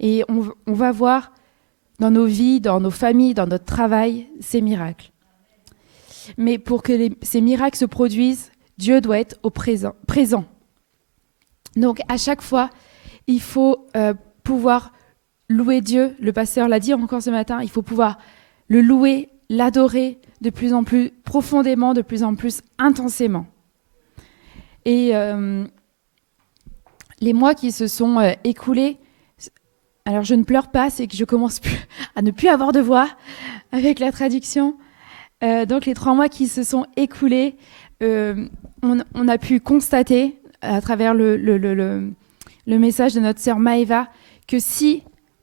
Et on va voir dans nos vies, dans nos familles, dans notre travail, ces miracles. Mais pour que ces miracles se produisent, Dieu doit être au présent. Donc, à chaque fois, il faut pouvoir louer Dieu. Le pasteur l'a dit encore ce matin, il faut pouvoir le louer, l'adorer de plus en plus profondément, de plus en plus intensément. Et les mois qui se sont écoulés, alors je ne pleure pas, c'est que je commence à ne plus avoir de voix avec la traduction. Donc les 3 mois qui se sont écoulés, on a pu constater à travers le message de notre sœur Maëva que si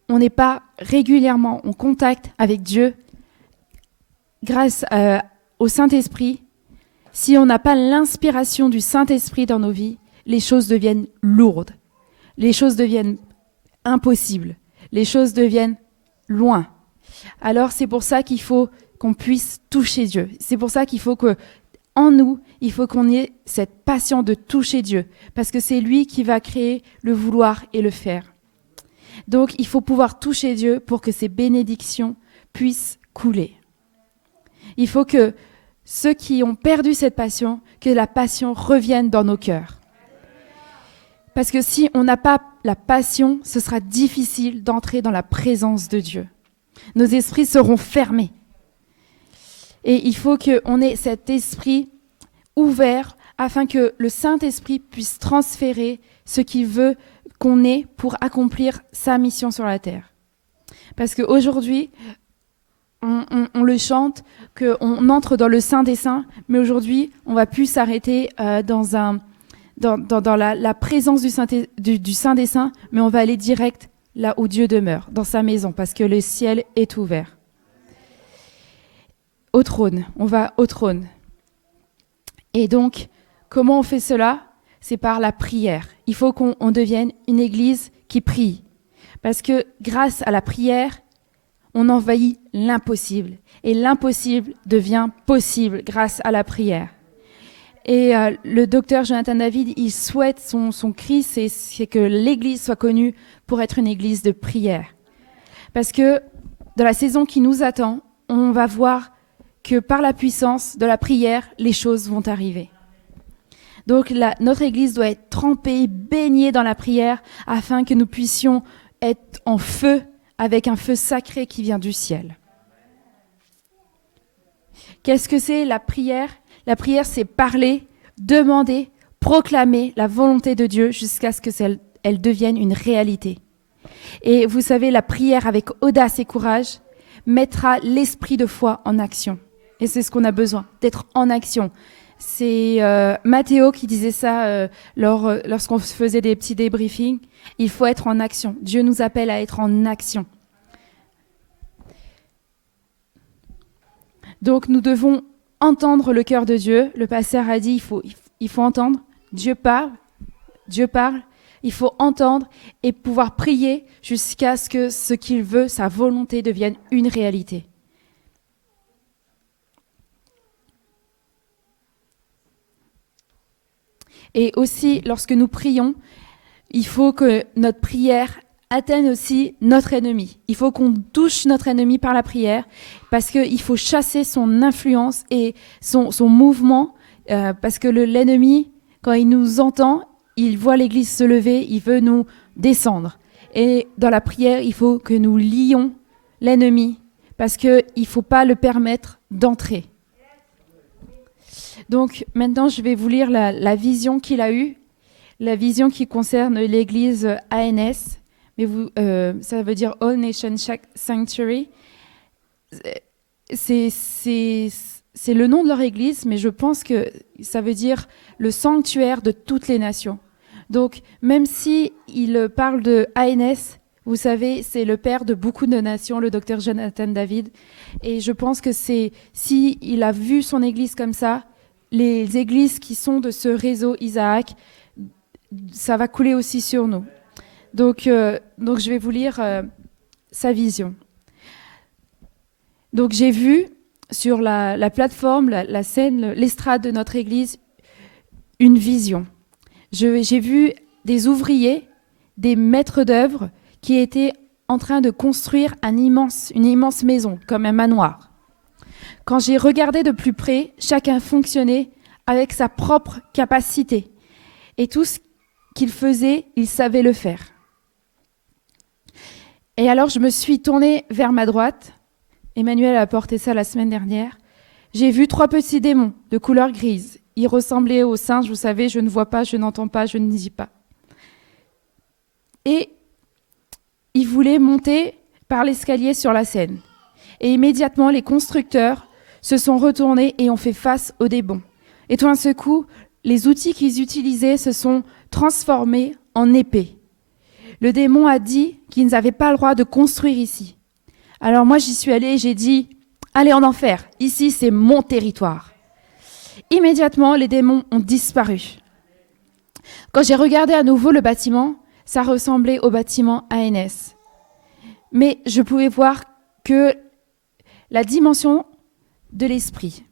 on n'est pas régulièrement en contact avec Dieu, grâce au Saint-Esprit, si on n'a pas l'inspiration du Saint-Esprit dans nos vies, les choses deviennent lourdes, les choses deviennent impossibles, les choses deviennent loin. Alors c'est pour ça qu'il faut qu'on puisse toucher Dieu. C'est pour ça qu'il faut qu'en nous, il faut qu'on ait cette passion de toucher Dieu, parce que c'est lui qui va créer le vouloir et le faire. Donc il faut pouvoir toucher Dieu pour que ces bénédictions puissent couler. Il faut que ceux qui ont perdu cette passion, que la passion revienne dans nos cœurs. Parce que si on n'a pas la passion, ce sera difficile d'entrer dans la présence de Dieu. Nos esprits seront fermés. Et il faut qu'on ait cet esprit ouvert afin que le Saint-Esprit puisse transférer ce qu'il veut qu'on ait pour accomplir sa mission sur la terre. Parce qu'aujourd'hui, on le chante, qu'on entre dans le Saint des Saints, mais aujourd'hui, on ne va plus s'arrêter dans la présence du Saint des Saints, mais on va aller direct là où Dieu demeure, dans sa maison, parce que le ciel est ouvert. Au trône, on va au trône. Et donc, comment on fait cela? C'est par la prière. Il faut qu'on devienne une église qui prie. Parce que grâce à la prière, on envahit l'impossible. Et l'impossible devient possible grâce à la prière. Et le docteur Jonathan David, il souhaite, son cri, c'est que l'église soit connue pour être une église de prière. Parce que dans la saison qui nous attend, on va voir que par la puissance de la prière, les choses vont arriver. Donc notre église doit être trempée, baignée dans la prière, afin que nous puissions être en feu, avec un feu sacré qui vient du ciel. Qu'est-ce que c'est la prière? La prière, c'est parler, demander, proclamer la volonté de Dieu jusqu'à ce qu'elle devienne une réalité. Et vous savez, la prière avec audace et courage mettra l'esprit de foi en action. Et c'est ce qu'on a besoin, d'être en action. C'est Mathéo qui disait ça lorsqu'on faisait des petits débriefings. Il faut être en action. Dieu nous appelle à être en action. Donc nous devons entendre le cœur de Dieu. Le pasteur a dit il faut entendre. Dieu parle. Il faut entendre et pouvoir prier jusqu'à ce que ce qu'il veut, sa volonté, devienne une réalité. Et aussi, lorsque nous prions, il faut que notre prière atteigne aussi notre ennemi. Il faut qu'on touche notre ennemi par la prière, parce qu'il faut chasser son influence et son mouvement, parce que l'ennemi, quand il nous entend, il voit l'Église se lever, il veut nous descendre. Et dans la prière, il faut que nous lions l'ennemi, parce qu'il ne faut pas le permettre d'entrer. Donc maintenant, je vais vous lire la vision qu'il a eue, la vision qui concerne l'église ANS, mais ça veut dire All Nation Sanctuary. C'est le nom de leur église, mais je pense que ça veut dire le sanctuaire de toutes les nations. Donc même si il parle de ANS, vous savez, c'est le père de beaucoup de nations, le docteur Jonathan David. Et je pense que si il a vu son église comme ça, les églises qui sont de ce réseau Isaac, ça va couler aussi sur nous. Donc je vais vous lire sa vision. Donc j'ai vu sur la plateforme, la scène, l'estrade de notre église, une vision. J'ai vu des ouvriers, des maîtres d'œuvre qui étaient en train de construire une immense maison, comme un manoir. Quand j'ai regardé de plus près, chacun fonctionnait avec sa propre capacité. Et tout ce qu'il faisait, il savait le faire. Et alors, je me suis tournée vers ma droite. Emmanuel a apporté ça la semaine dernière. J'ai vu 3 petits démons de couleur grise. Ils ressemblaient aux singes, vous savez, je ne vois pas, je n'entends pas, je ne dis pas. Et ils voulaient monter par l'escalier sur la scène. Et immédiatement, les constructeurs se sont retournés et ont fait face aux démons. Et tout d'un seul coup, les outils qu'ils utilisaient se sont transformés en épées. Le démon a dit qu'ils n'avaient pas le droit de construire ici. Alors moi, j'y suis allée et j'ai dit « Allez en enfer, ici c'est mon territoire ». Immédiatement, les démons ont disparu. Quand j'ai regardé à nouveau le bâtiment, ça ressemblait au bâtiment ANS. Mais je pouvais voir que la dimension de l'esprit.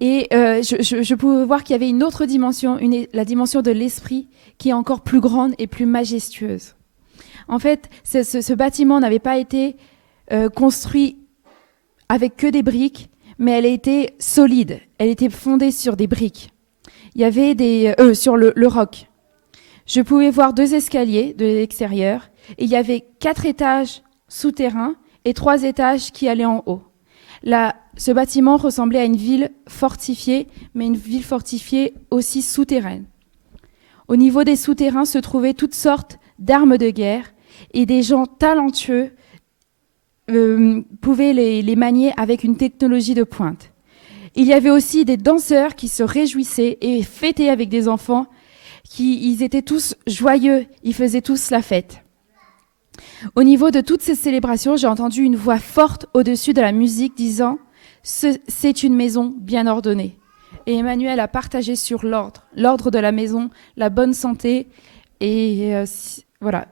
Et je pouvais voir qu'il y avait une autre dimension, la dimension de l'esprit, qui est encore plus grande et plus majestueuse. En fait, ce bâtiment n'avait pas été construit avec que des briques, mais elle était solide. Elle était fondée sur des briques. Il y avait sur le roc. Je pouvais voir 2 escaliers de l'extérieur. Et il y avait 4 étages souterrains et 3 étages qui allaient en haut. Ce bâtiment ressemblait à une ville fortifiée, mais une ville fortifiée aussi souterraine. Au niveau des souterrains se trouvaient toutes sortes d'armes de guerre et des gens talentueux pouvaient les manier avec une technologie de pointe. Il y avait aussi des danseurs qui se réjouissaient et fêtaient avec des enfants. Ils étaient tous joyeux, ils faisaient tous la fête. Au niveau de toutes ces célébrations, j'ai entendu une voix forte au-dessus de la musique disant « C'est une maison bien ordonnée ». Et Emmanuel a partagé sur l'ordre de la maison, la bonne santé. Et voilà,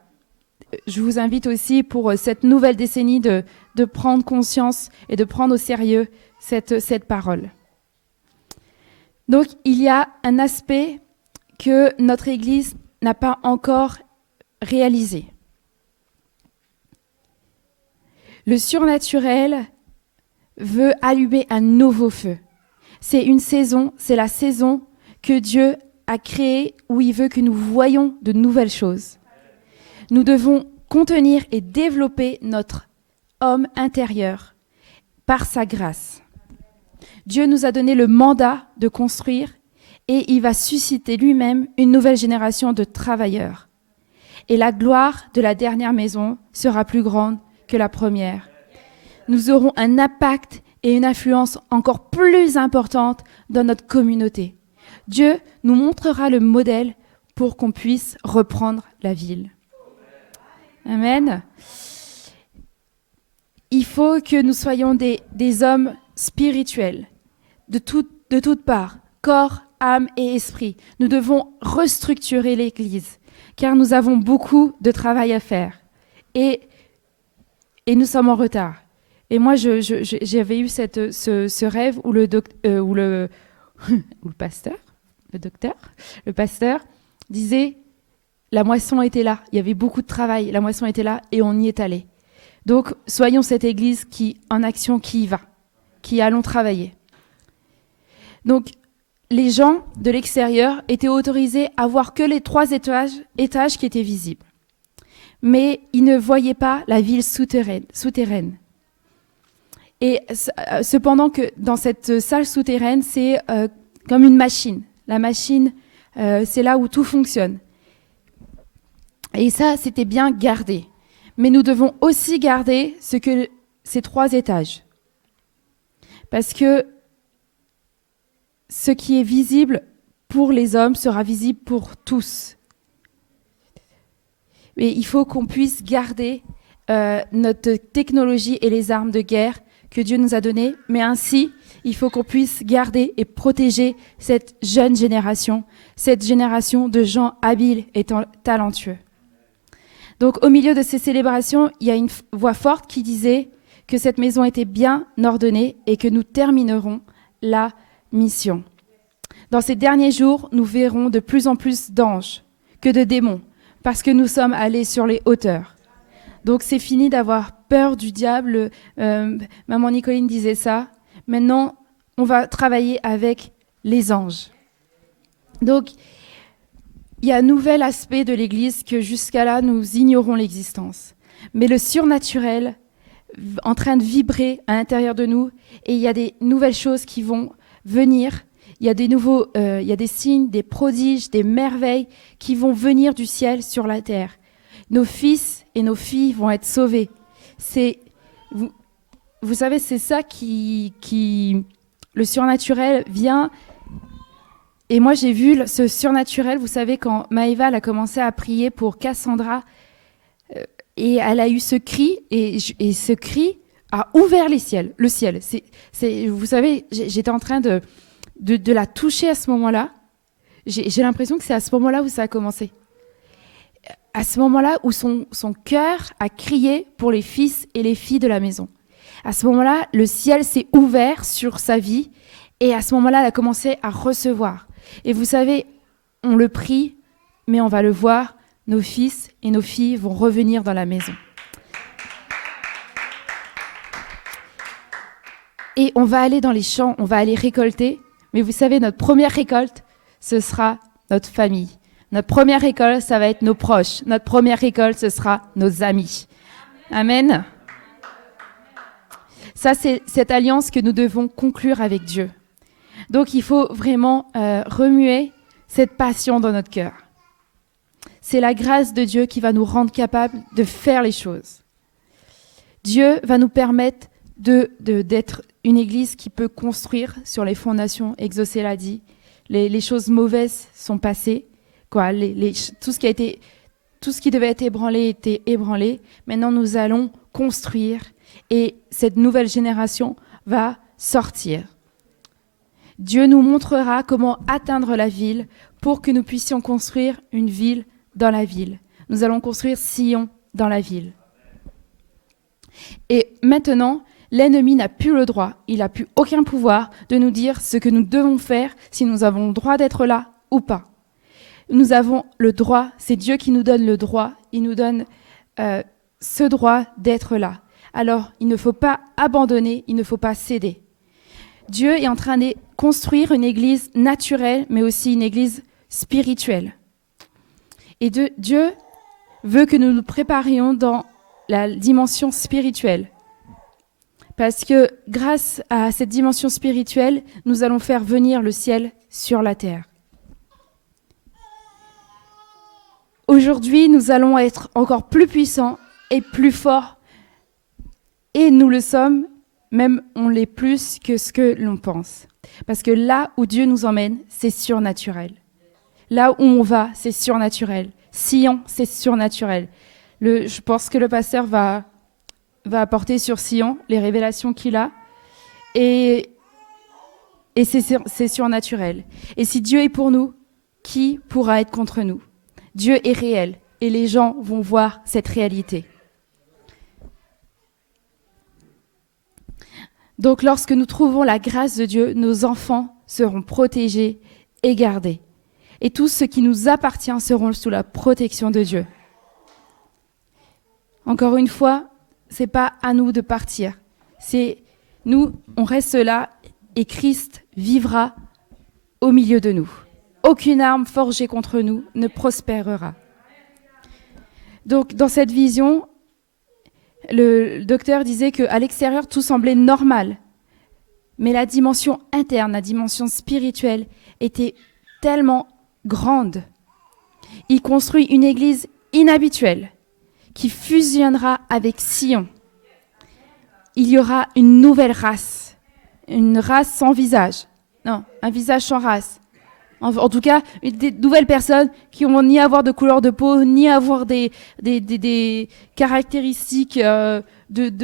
je vous invite aussi pour cette nouvelle décennie de prendre conscience et de prendre au sérieux cette parole. Donc, il y a un aspect que notre Église n'a pas encore réalisé. Le surnaturel veut allumer un nouveau feu. C'est une saison, c'est la saison que Dieu a créée où il veut que nous voyions de nouvelles choses. Nous devons contenir et développer notre homme intérieur par sa grâce. Dieu nous a donné le mandat de construire et il va susciter lui-même une nouvelle génération de travailleurs. Et la gloire de la dernière maison sera plus grande que la première. Nous aurons un impact et une influence encore plus importante dans notre communauté. Dieu nous montrera le modèle pour qu'on puisse reprendre la ville. Amen. Il faut que nous soyons des hommes spirituels, de toutes parts, corps, âme et esprit. Nous devons restructurer l'Église, car nous avons beaucoup de travail à faire. Et nous sommes en retard. Et moi, j'avais eu ce rêve où le pasteur disait la moisson était là, il y avait beaucoup de travail, la moisson était là et on y est allé. Donc, soyons cette Église qui, en action, qui y va, qui allons travailler. Donc, les gens de l'extérieur étaient autorisés à voir que les 3 étages qui étaient visibles. Mais ils ne voyaient pas la ville souterraine. Et cependant que dans cette salle souterraine, c'est comme une machine. La machine, c'est là où tout fonctionne. Et ça, c'était bien gardé. Mais nous devons aussi garder ces 3 étages. Parce que ce qui est visible pour les hommes sera visible pour tous. Et il faut qu'on puisse garder notre technologie et les armes de guerre que Dieu nous a données, mais ainsi, il faut qu'on puisse garder et protéger cette jeune génération, cette génération de gens habiles et talentueux. Donc, au milieu de ces célébrations, il y a une voix forte qui disait que cette maison était bien ordonnée et que nous terminerons la mission. Dans ces derniers jours, nous verrons de plus en plus d'anges que de démons, parce que nous sommes allés sur les hauteurs. Donc, c'est fini d'avoir peur du diable. Maman Nicoline disait ça. Maintenant, on va travailler avec les anges. Donc, il y a un nouvel aspect de l'Église que jusqu'à là, nous ignorons l'existence. Mais le surnaturel en train de vibrer à l'intérieur de nous et il y a des nouvelles choses qui vont venir. Il y a des signes, des prodiges, des merveilles qui vont venir du ciel sur la terre. Nos fils et nos filles vont être sauvés. Vous savez, c'est ça le surnaturel vient. Et moi, j'ai vu ce surnaturel, vous savez, quand Maëva a commencé à prier pour Cassandra, et elle a eu ce cri, et ce cri a ouvert le ciel. Vous savez, j'étais en train de la toucher à ce moment-là. J'ai l'impression que c'est à ce moment-là où ça a commencé. À ce moment-là où son cœur a crié pour les fils et les filles de la maison. À ce moment-là, le ciel s'est ouvert sur sa vie, et à ce moment-là, elle a commencé à recevoir. Et vous savez, on le prie, mais on va le voir, nos fils et nos filles vont revenir dans la maison. Et on va aller dans les champs, on va aller récolter, mais vous savez, notre première récolte, ce sera notre famille. Notre première récolte, ça va être nos proches. Notre première récolte, ce sera nos amis. Amen. Ça, c'est cette alliance que nous devons conclure avec Dieu. Donc, il faut vraiment remuer cette passion dans notre cœur. C'est la grâce de Dieu qui va nous rendre capables de faire les choses. Dieu va nous permettre d'être une église qui peut construire sur les fondations. Exaucé l'a dit. Les choses mauvaises sont passées. Tout ce qui a été tout ce qui devait être ébranlé était ébranlé. Maintenant, nous allons construire et cette nouvelle génération va sortir. Dieu nous montrera comment atteindre la ville pour que nous puissions construire une ville dans la ville. Nous allons construire Sion dans la ville. Et maintenant, l'ennemi n'a plus le droit, il n'a plus aucun pouvoir de nous dire ce que nous devons faire, si nous avons le droit d'être là ou pas. Nous avons le droit, c'est Dieu qui nous donne le droit, il nous donne ce droit d'être là. Alors, il ne faut pas abandonner, il ne faut pas céder. Dieu est en train de construire une église naturelle, mais aussi une église spirituelle. Et Dieu veut que nous nous préparions dans la dimension spirituelle. Parce que grâce à cette dimension spirituelle, nous allons faire venir le ciel sur la terre. Aujourd'hui, nous allons être encore plus puissants et plus forts. Et nous le sommes, même on l'est plus que ce que l'on pense. Parce que là où Dieu nous emmène, c'est surnaturel. Là où on va, c'est surnaturel. Sion, c'est surnaturel. Je pense que le pasteur va apporter sur Sion les révélations qu'il a. Et c'est surnaturel. Et si Dieu est pour nous, qui pourra être contre nous? Dieu est réel et les gens vont voir cette réalité. Donc lorsque nous trouvons la grâce de Dieu, nos enfants seront protégés et gardés. Et tout ce qui nous appartient seront sous la protection de Dieu. Encore une fois, ce n'est pas à nous de partir. C'est nous, on reste là et Christ vivra au milieu de nous. Aucune arme forgée contre nous ne prospérera. Donc, dans cette vision, le docteur disait qu'à l'extérieur, tout semblait normal. Mais la dimension interne, la dimension spirituelle était tellement grande. Il construit une église inhabituelle qui fusionnera avec Sion. Il y aura une nouvelle race, une race sans visage. Non, un visage sans race. En tout cas, des nouvelles personnes qui vont ni avoir de couleur de peau, ni avoir des caractéristiques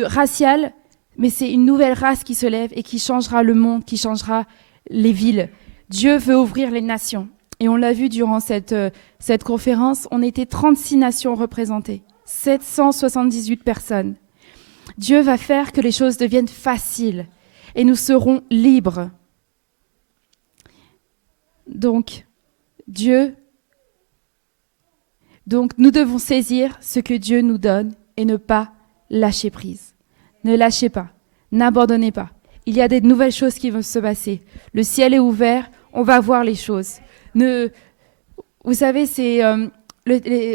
raciales, mais c'est une nouvelle race qui se lève et qui changera le monde, qui changera les villes. Dieu veut ouvrir les nations. Et on l'a vu durant cette conférence, on était 36 nations représentées, 778 personnes. Dieu va faire que les choses deviennent faciles et nous serons libres. Donc, nous devons saisir ce que Dieu nous donne et ne pas lâcher prise. Ne lâchez pas, n'abandonnez pas. Il y a des nouvelles choses qui vont se passer. Le ciel est ouvert, on va voir les choses. Vous savez,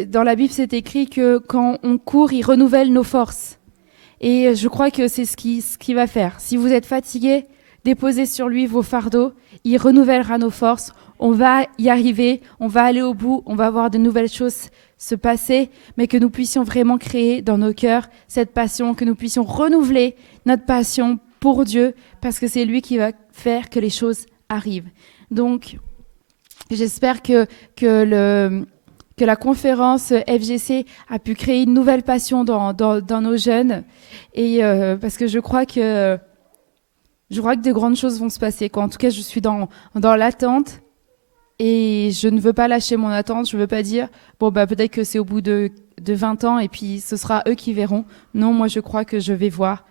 dans la Bible, c'est écrit que quand on court, il renouvelle nos forces. Et je crois que c'est ce qu'il va faire. Si vous êtes fatigué, déposez sur lui vos fardeaux. Il renouvellera nos forces. On va y arriver, on va aller au bout, on va voir de nouvelles choses se passer, mais que nous puissions vraiment créer dans nos cœurs cette passion, que nous puissions renouveler notre passion pour Dieu, parce que c'est lui qui va faire que les choses arrivent. Donc, j'espère que la conférence FGC a pu créer une nouvelle passion dans nos jeunes, et parce que je crois que de grandes choses vont se passer. En tout cas, je suis dans l'attente. Et je ne veux pas lâcher mon attente, je ne veux pas dire peut-être que c'est au bout de 20 ans et puis ce sera eux qui verront. Non, moi je crois que je vais voir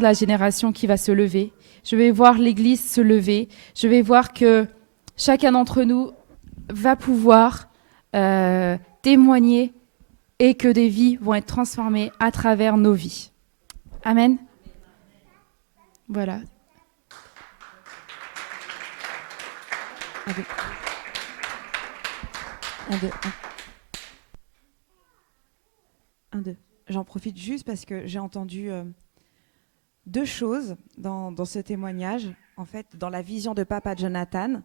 la génération qui va se lever, je vais voir l'Église se lever, je vais voir que chacun d'entre nous va pouvoir témoigner et que des vies vont être transformées à travers nos vies. Amen. Voilà. Un, deux. J'en profite juste parce que j'ai entendu deux choses dans ce témoignage. En fait, dans la vision de Papa Jonathan,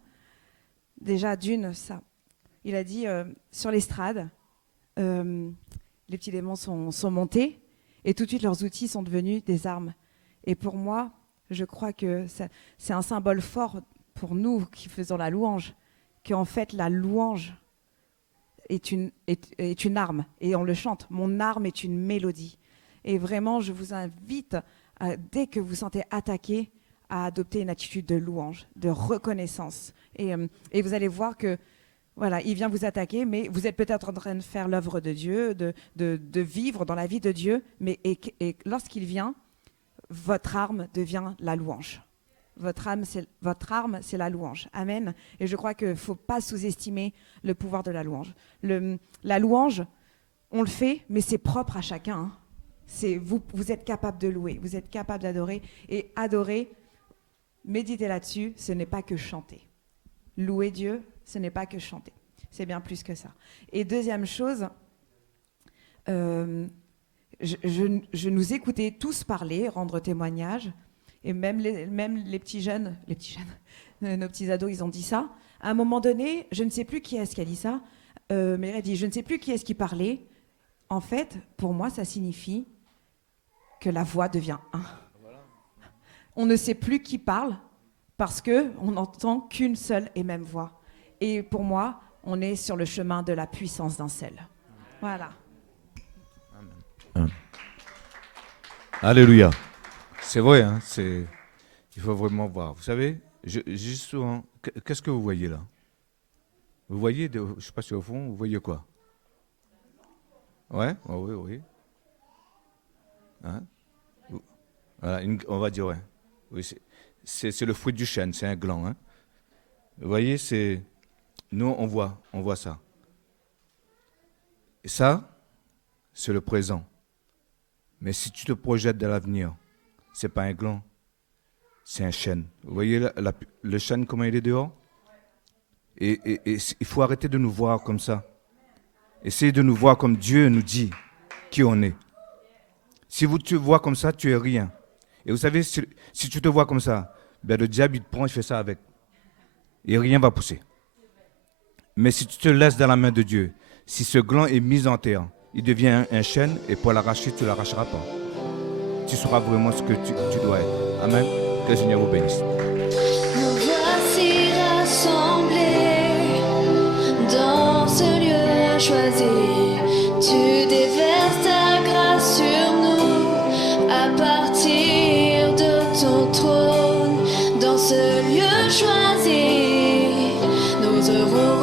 déjà d'une, ça. Il a dit sur l'estrade, les petits démons sont montés et tout de suite leurs outils sont devenus des armes. Et pour moi, je crois que c'est un symbole fort pour nous qui faisons la louange, qu'en fait la louange, est une arme. Et on le chante, mon arme est une mélodie. Et vraiment, je vous invite, dès que vous sentez attaqué, à adopter une attitude de louange, de reconnaissance. Et vous allez voir que, voilà, il vient vous attaquer, mais vous êtes peut-être en train de faire l'œuvre de Dieu, de vivre dans la vie de Dieu, mais et lorsqu'il vient, votre arme devient la louange. Votre arme, c'est la louange. Amen. Et je crois qu'il ne faut pas sous-estimer le pouvoir de la louange. La louange, on le fait, mais c'est propre à chacun. Hein. Vous êtes capable de louer, vous êtes capable d'adorer. Et adorer, méditer là-dessus, ce n'est pas que chanter. Louer Dieu, ce n'est pas que chanter. C'est bien plus que ça. Et deuxième chose, je nous écoutais tous parler, rendre témoignage. Et même les petits jeunes, nos petits ados, ils ont dit ça. À un moment donné, je ne sais plus qui est-ce qui a dit ça, mais elle a dit, je ne sais plus qui est-ce qui parlait. En fait, pour moi, ça signifie que la voix devient un. On ne sait plus qui parle parce qu'on n'entend qu'une seule et même voix. Et pour moi, on est sur le chemin de la puissance d'un seul. Voilà. Amen. Alléluia. C'est vrai, hein, il faut vraiment voir. Vous savez, juste souvent, qu'est-ce que vous voyez là? Vous voyez, je ne sais pas si au fond, vous voyez quoi? Ouais, oh, oui, oui. Hein? Voilà, on va dire, ouais. Oui, c'est le fruit du chêne, c'est un gland. Hein? Vous voyez, nous, on voit ça. Et ça, c'est le présent. Mais si tu te projettes dans l'avenir, ce n'est pas un gland, c'est un chêne. Vous voyez le chêne, comment il est dehors? Et il faut arrêter de nous voir comme ça. Essayez de nous voir comme Dieu nous dit qui on est. Si tu te vois comme ça, tu es rien. Et vous savez, si tu te vois comme ça, ben le diable, il te prend, il fait ça avec. Et rien va pousser. Mais si tu te laisses dans la main de Dieu, si ce gland est mis en terre, il devient un chêne, et pour l'arracher, tu ne l'arracheras pas. Tu sauras vraiment ce que tu dois être. Amen. Que le Seigneur vous bénisse. Nous voici rassemblés dans ce lieu choisi. Tu déverses ta grâce sur nous à partir de ton trône. Dans ce lieu choisi, nous heureux